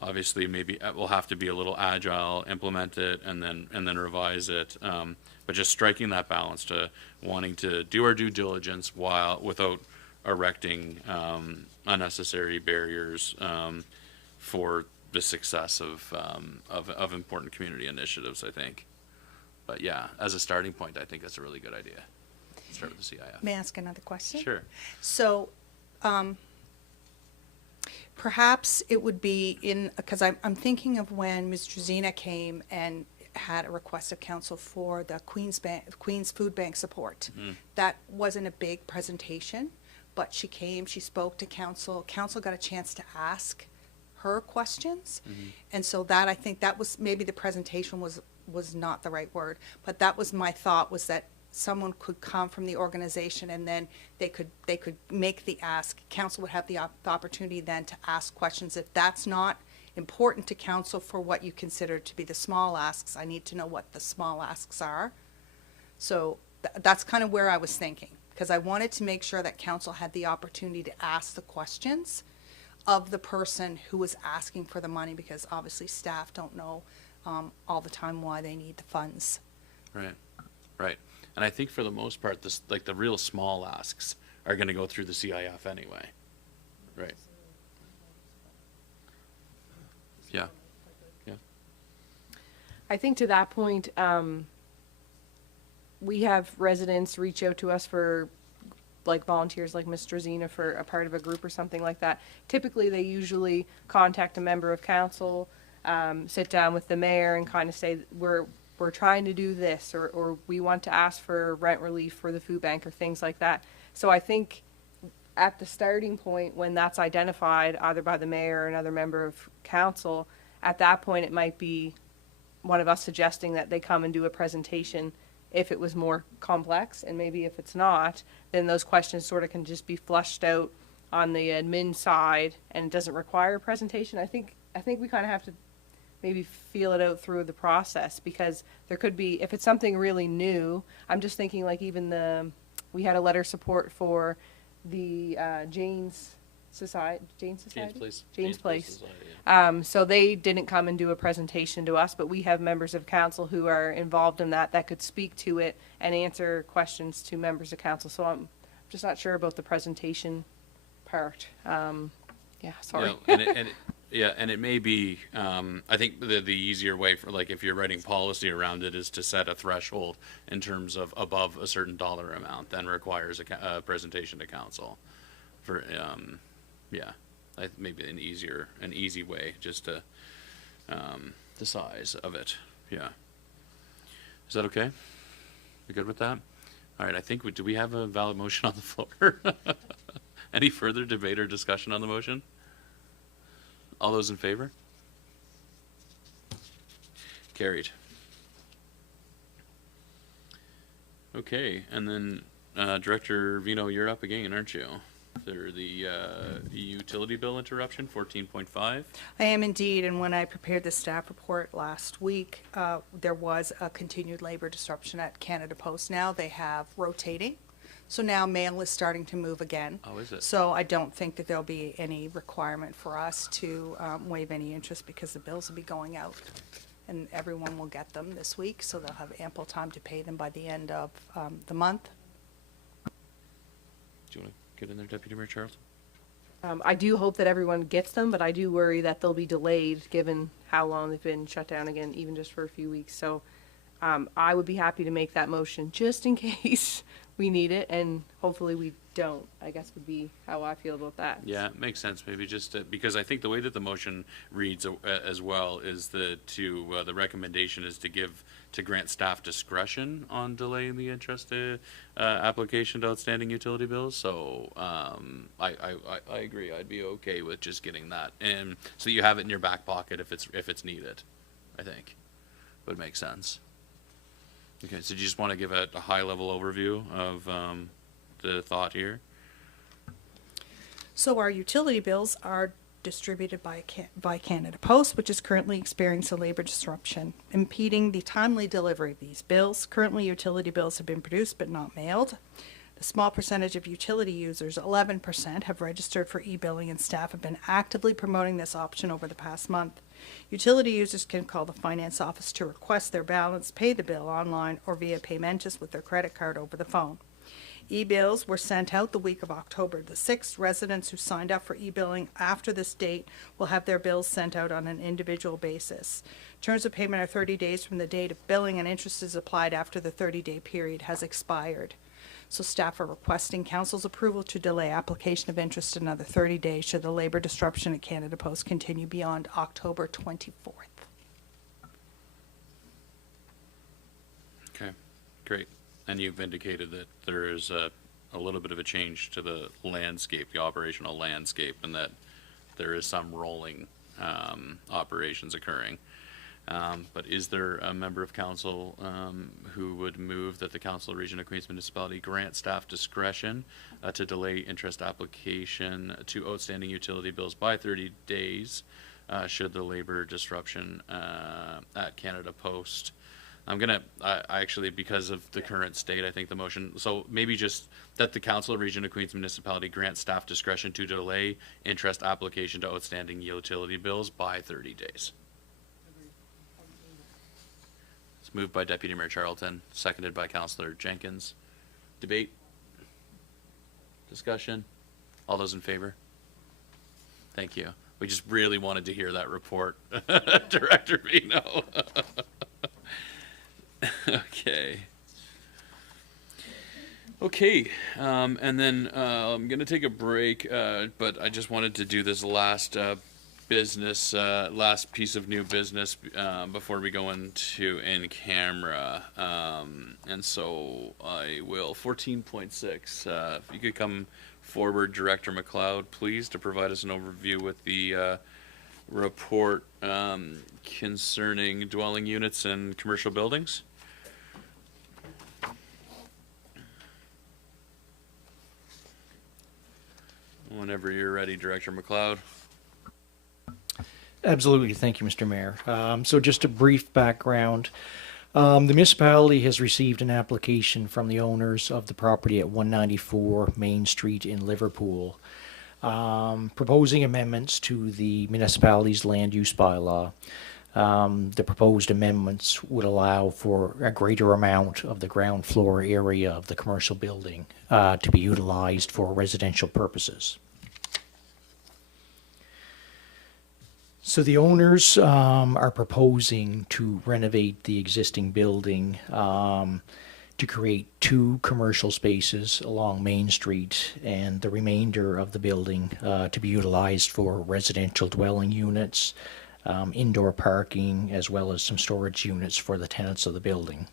obviously maybe we'll have to be a little agile, implement it, and then revise it. But just striking that balance to wanting to do our due diligence without erecting unnecessary barriers for the success of important community initiatives, I think. But yeah, as a starting point, I think that's a really good idea. Start with the CIF. May I ask another question? Sure. So, perhaps it would be because I'm thinking of when Ms. Drazina came and had a request of council for the Queens Food Bank support. Mm. That wasn't a big presentation, but she came, she spoke to council. Council got a chance to ask her questions. Mm-hmm. And so that, I think that was, maybe the presentation was not the right word, but that was my thought, was that someone could come from the organization and then they could make the ask. Council would have the opportunity then to ask questions. If that's not important to council for what you consider to be the small asks, I need to know what the small asks are. So that's kind of where I was thinking, because I wanted to make sure that council had the opportunity to ask the questions of the person who was asking for the money, because obviously staff don't know all the time why they need the funds. Right. And I think for the most part, the real small asks are going to go through the CIF anyway. Right. Yeah. I think to that point, we have residents reach out to us for like volunteers like Ms. Drazina for a part of a group or something like that. Typically, they usually contact a member of council, sit down with the mayor and kind of say, we're trying to do this, or we want to ask for rent relief for the food bank or things like that. So I think at the starting point, when that's identified either by the mayor or another member of council, at that point it might be one of us suggesting that they come and do a presentation if it was more complex, and maybe if it's not, then those questions sort of can just be flushed out on the admin side and it doesn't require a presentation. I think we kind of have to maybe feel it out through the process, because there could be, if it's something really new, I'm just thinking like even we had a letter of support for the Jane's Place. Society, So they didn't come and do a presentation to us, but we have members of council who are involved in that could speak to it and answer questions to members of council. So I'm just not sure about the presentation part. Sorry. And it may be, I think the easier way for, like, if you're writing policy around it, is to set a threshold in terms of above a certain dollar amount, then requires a presentation to council. maybe an easy way just to the size of it. Yeah. Is that okay? We good with that? All right. I think do we have a valid motion on the floor? Any further debate or discussion on the motion? All those in favor? Carried. Okay, and then Director Vino, you're up again, aren't you? For the utility bill interruption, 14.5. I am indeed, and when I prepared the staff report last week, there was a continued labor disruption at Canada Post. Now they have rotating, so now mail is starting to move again. Oh, is it? So I don't think that there'll be any requirement for us to waive any interest because the bills will be going out, and everyone will get them this week, so they'll have ample time to pay them by the end of the month. Do you want to get in there, Deputy Mayor Charles? I do hope that everyone gets them, but I do worry that they'll be delayed given how long they've been shut down again, even just for a few weeks. So I would be happy to make that motion just in case we need it, and hopefully we don't, I guess would be how I feel about that. Yeah, it makes sense. Maybe just because I think the way that the motion reads as well is that the recommendation is to grant staff discretion on delaying the interest application to outstanding utility bills. So I agree. I'd be okay with just getting that, and so you have it in your back pocket if it's needed. I think would make sense. Okay, so do you just want to give a high level overview of the thought here? So our utility bills are distributed by Canada Post, which is currently experiencing a labor disruption, impeding the timely delivery of these bills. Currently, utility bills have been produced but not mailed. The small percentage of utility users, 11%, have registered for e-billing, and staff have been actively promoting this option over the past month. Utility users can call the finance office to request their balance, pay the bill online, or via Paymentus with their credit card over the phone. E-bills were sent out the week of October the 6th. Residents who signed up for e-billing after this date will have their bills sent out on an individual basis. Terms of payment are 30 days from the date of billing, and interest is applied after the 30-day period has expired. So staff are requesting council's approval to delay application of interest another 30 days should the labor disruption at Canada Post continue beyond October 24th. Okay, great. And you've indicated that there is a little bit of a change to the landscape, the operational landscape, and that there is some rolling operations occurring. But is there a member of council who would move that the Council Region of Queens Municipality grant staff discretion to delay interest application to outstanding utility bills by 30 days should the labor disruption at Canada Post? I'm gonna, I actually, because of the current state, I think the motion, so maybe just that the Council Region of Queens Municipality grant staff discretion to delay interest application to outstanding utility bills by 30 days. It's moved by Deputy Mayor Charlton, seconded by Councillor Jenkins. Debate? Discussion? All those in favor? Thank you. We just really wanted to hear that report, Director Vino. Okay. Okay, and then I'm going to take a break, but I just wanted to do this last last piece of new business before we go into in camera. And so I will, 14.6, if you could come forward, Director McLeod, please, to provide us an overview with the report concerning dwelling units and commercial buildings. Whenever you're ready, Director McLeod. Absolutely. Thank you, Mr. Mayor. So just a brief background. The municipality has received an application from the owners of the property at 194 Main Street in Liverpool, proposing amendments to the municipality's land use bylaw. The proposed amendments would allow for a greater amount of the ground floor area of the commercial building to be utilized for residential purposes. So the owners are proposing to renovate the existing building to create 2 commercial spaces along Main Street and the remainder of the building to be utilized for residential dwelling units, indoor parking, as well as some storage units for the tenants of the building.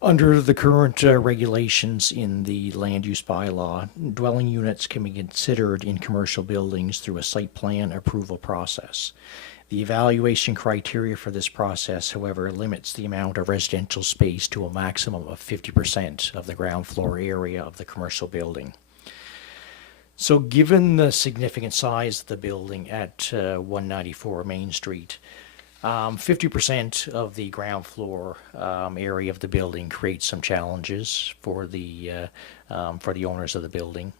Under the current regulations in the land use bylaw, dwelling units can be considered in commercial buildings through a site plan approval process. The evaluation criteria for this process, however, limits the amount of residential space to a maximum of 50% of the ground floor area of the commercial building. So given the significant size of the building at 194 Main Street, 50% of the ground floor area of the building creates some challenges for the owners of the building.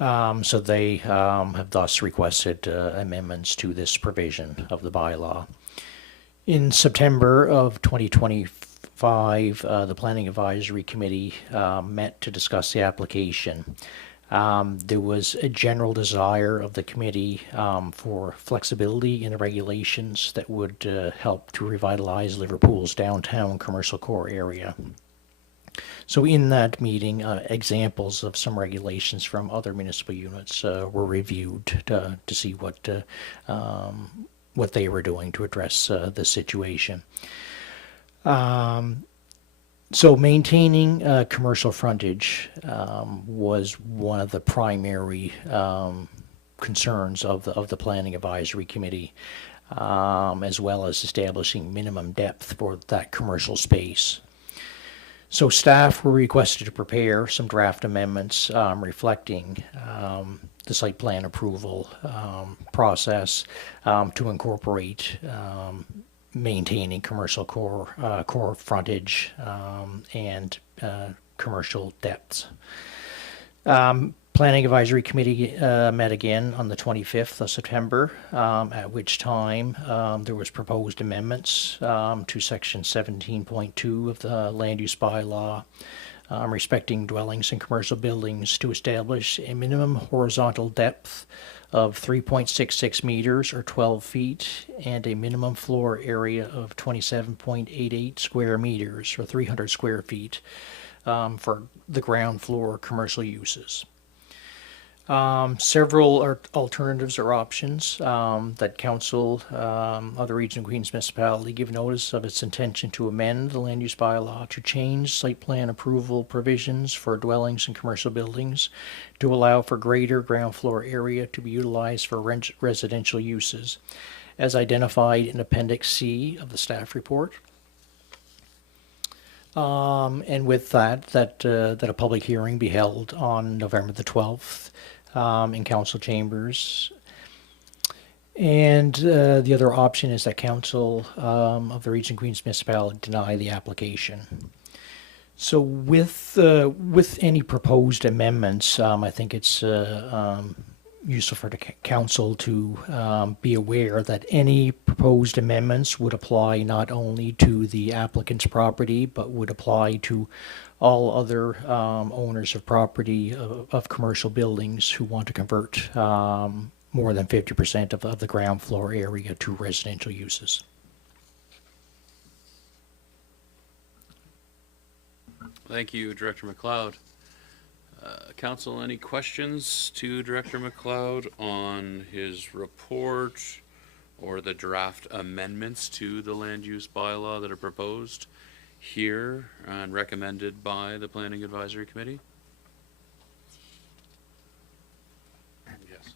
So they have thus requested amendments to this provision of the bylaw. In September of 2025, the Planning Advisory Committee met to discuss the application. There was a general desire of the committee for flexibility in the regulations that would help to revitalize Liverpool's downtown commercial core area. So in that meeting, examples of some regulations from other municipal units were reviewed to see what they were doing to address the situation. So maintaining commercial frontage was one of the primary concerns of the Planning Advisory Committee, as well as establishing minimum depth for that commercial space. So staff were requested to prepare some draft amendments reflecting the site plan approval process to incorporate maintaining commercial core frontage and commercial depths. Planning Advisory Committee met again on the 25th of September, at which time there was proposed amendments to Section 17.2 of the Land Use Bylaw respecting dwellings and commercial buildings to establish a minimum horizontal depth of 3.66 meters or 12 feet and a minimum floor area of 27.88 square meters or 300 square feet for the ground floor commercial uses. Several alternatives or options that Council of the Region of Queens Municipality give notice of its intention to amend the land use bylaw to change site plan approval provisions for dwellings and commercial buildings to allow for greater ground floor area to be utilized for residential uses, as identified in Appendix C of the staff report. And with that a public hearing be held on November the 12th in council chambers. And the other option is that Council of the Region Queens Municipality deny the application. So with any proposed amendments, I think it's useful for the council to be aware that any proposed amendments would apply not only to the applicant's property, but would apply to all other owners of property of commercial buildings who want to convert more than 50% of the ground floor area to residential uses. Thank you, Director McLeod. Council, any questions to Director McLeod on his report or the draft amendments to the land use bylaw that are proposed here and recommended by the Planning Advisory Committee? Yes.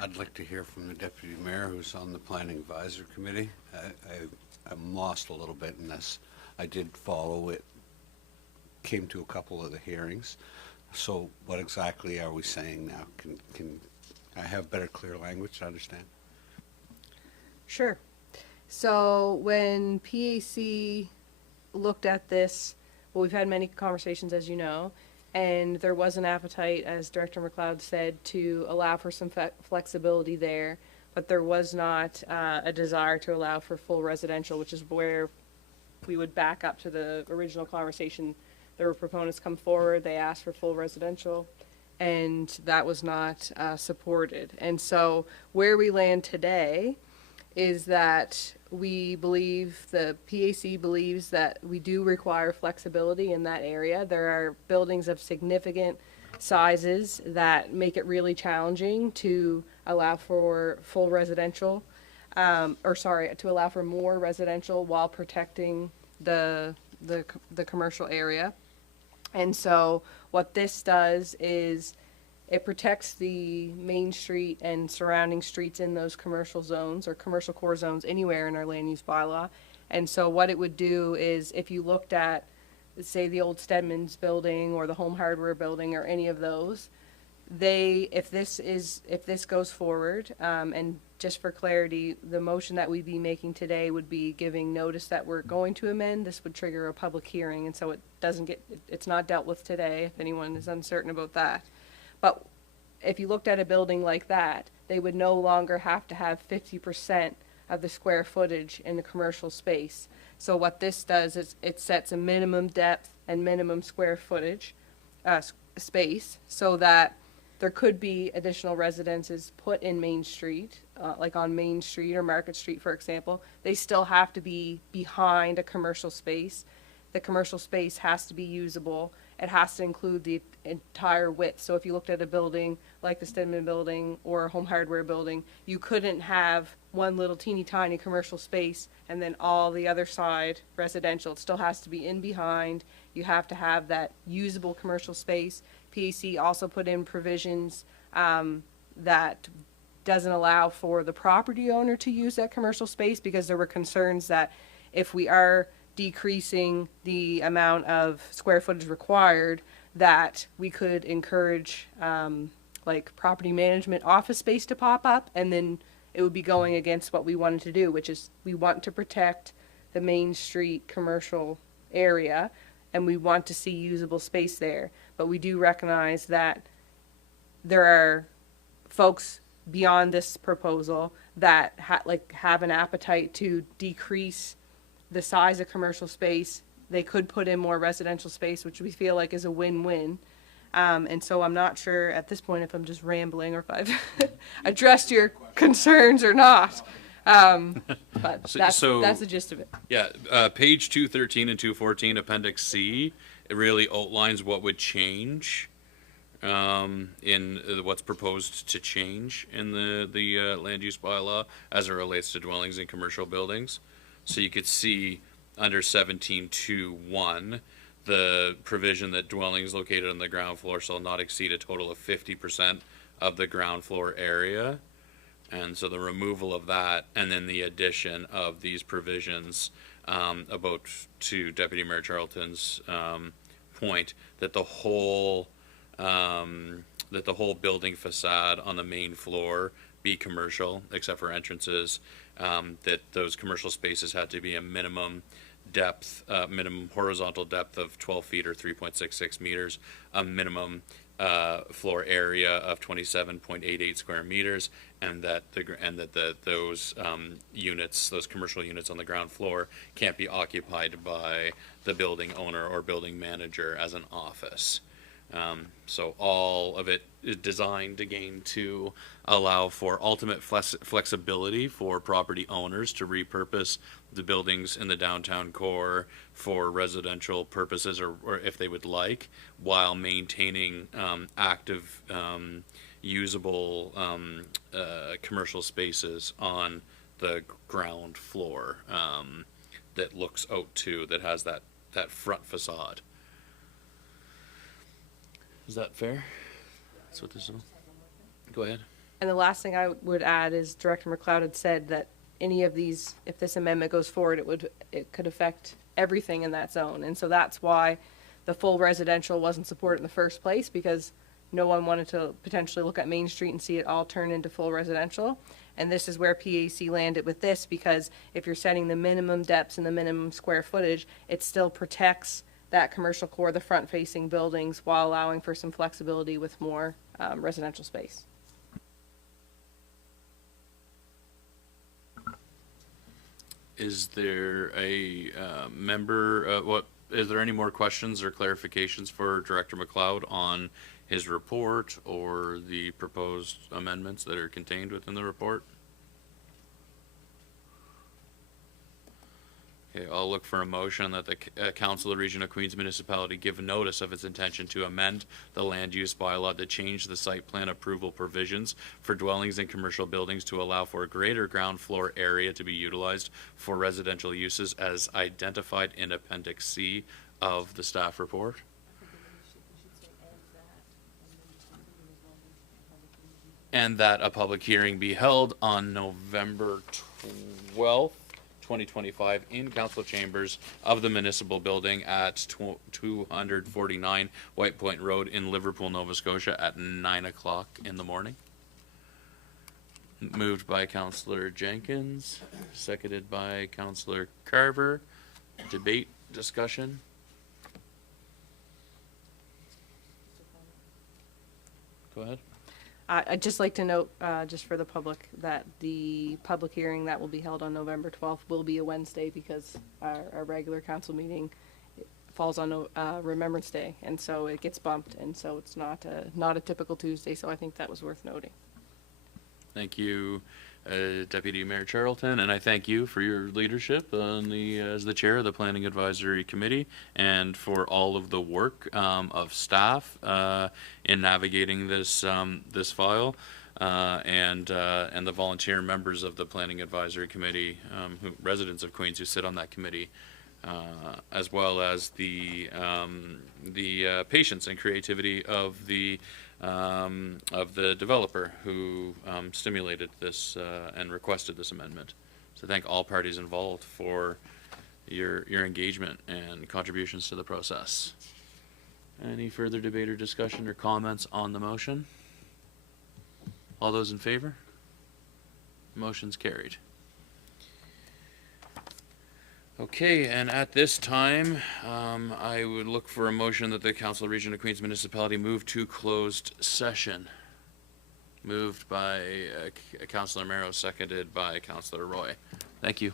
I'd like to hear from the Deputy Mayor who's on the Planning Advisory Committee. I'm lost a little bit in this. I did follow it, came to a couple of the hearings. So what exactly are we saying now? Can I have better, clear language to understand? Sure. So when PAC looked at this, well, we've had many conversations, as you know, and there was an appetite, as Director McLeod said, to allow for some flexibility there, but there was not a desire to allow for full residential, which is where we would back up to the original conversation. There were proponents come forward, they asked for full residential, and that was not supported. And so where we land today is that we believe, the PAC believes that we do require flexibility in that area. There are buildings of significant sizes that make it really challenging to allow for full residential, to allow for more residential while protecting the commercial area. And so what this does is it protects the main street and surrounding streets in those commercial zones or commercial core zones anywhere in our land use bylaw. And so what it would do is, if you looked at, say, the old Stedman's building or the Home Hardware building or any of those, if this goes forward, and just for clarity, the motion that we'd be making today would be giving notice that we're going to amend. This would trigger a public hearing, and so it's not dealt with today, if anyone is uncertain about that. But if you looked at a building like that, they would no longer have to have 50% of the square footage in the commercial space. So what this does is it sets a minimum depth and minimum square footage space, so that there could be additional residences put in Main Street, like on Main Street or Market Street, for example. They still have to be behind a commercial space. The commercial space has to be usable. It has to include the entire width. So if you looked at a building like the Stedman building or a Home Hardware building, you couldn't have one little teeny tiny commercial space and then all the other side residential. It still has to be in behind. You have to have that usable commercial space. PAC also put in provisions that doesn't allow for the property owner to use that commercial space, because there were concerns that if we are decreasing the amount of square footage required, that we could encourage like property management office space to pop up, and then it would be going against what we wanted to do, which is we want to protect the Main Street commercial area and we want to see usable space there. But we do recognize that there are folks beyond this proposal that have an appetite to decrease the size of commercial space. They could put in more residential space, which we feel like is a win-win. And so I'm not sure at this point if I'm just rambling or if I've addressed your concerns or not. But that's the gist of it. Yeah, page 213 and 214, Appendix C, it really outlines what would change in what's proposed to change in the land use bylaw as it relates to dwellings and commercial buildings. So you could see under 17.2.1, the provision that dwellings located on the ground floor shall not exceed a total of 50% of the ground floor area. And so the removal of that, and then the addition of these provisions about, to Deputy Mayor Charlton's point, that the whole building facade on the main floor be commercial, except for entrances, that those commercial spaces had to be a minimum depth, minimum horizontal depth of 12 feet or 3.66 meters, a minimum floor area of 27.88 square meters, and that those units, those commercial units on the ground floor, can't be occupied by the building owner or building manager as an office. So all of it is designed again to allow for ultimate flexibility for property owners to repurpose the buildings in the downtown core for residential purposes, or if they would like, while maintaining active, usable commercial spaces on the ground floor that looks out to, that has that front facade. Is that fair? That's what this is. Go ahead. And the last thing I would add is Director McLeod had said that any of these, if this amendment goes forward, it could affect everything in that zone. And so that's why the full residential wasn't supported in the first place, because no one wanted to potentially look at Main Street and see it all turn into full residential. And this is where PAC landed with this, because if you're setting the minimum depths and the minimum square footage, it still protects that commercial core, the front-facing buildings, while allowing for some flexibility with more residential space. Is there a member? Is there any more questions or clarifications for Director McLeod on his report or the proposed amendments that are contained within the report? Okay, I'll look for a motion that the Council of the Region of Queens Municipality give notice of its intention to amend the land use bylaw to change the site plan approval provisions for dwellings and commercial buildings to allow for a greater ground floor area to be utilized for residential uses as identified in Appendix C of the staff report. And that a public hearing be held on November 12th, 2025 in council chambers of the municipal building at 249 White Point Road in Liverpool, Nova Scotia at 9 o'clock in the morning. Moved by Councillor Jenkins, seconded by Councillor Carver. Debate, discussion. Go ahead. I'd just like to note, just for the public, that the public hearing that will be held on November 12th will be a Wednesday because our regular council meeting falls on Remembrance Day, and so it gets bumped, and so it's not a typical Tuesday, so I think that was worth noting. Thank you, Deputy Mayor Charlton, and I thank you for your leadership on as the chair of the Planning Advisory Committee, and for all of the work of staff in navigating this file, and the volunteer members of the Planning Advisory Committee, residents of Queens who sit on that committee, as well as the patience and creativity of the developer who stimulated this and requested this amendment. So thank all parties involved for your engagement and contributions to the process. Any further debate or discussion or comments on the motion? All those in favor? Motion's carried. Okay, and at this time, I would look for a motion that the Council of the Region of Queens Municipality move to closed session. Moved by Councillor Merrow, seconded by Councillor Roy. Thank you.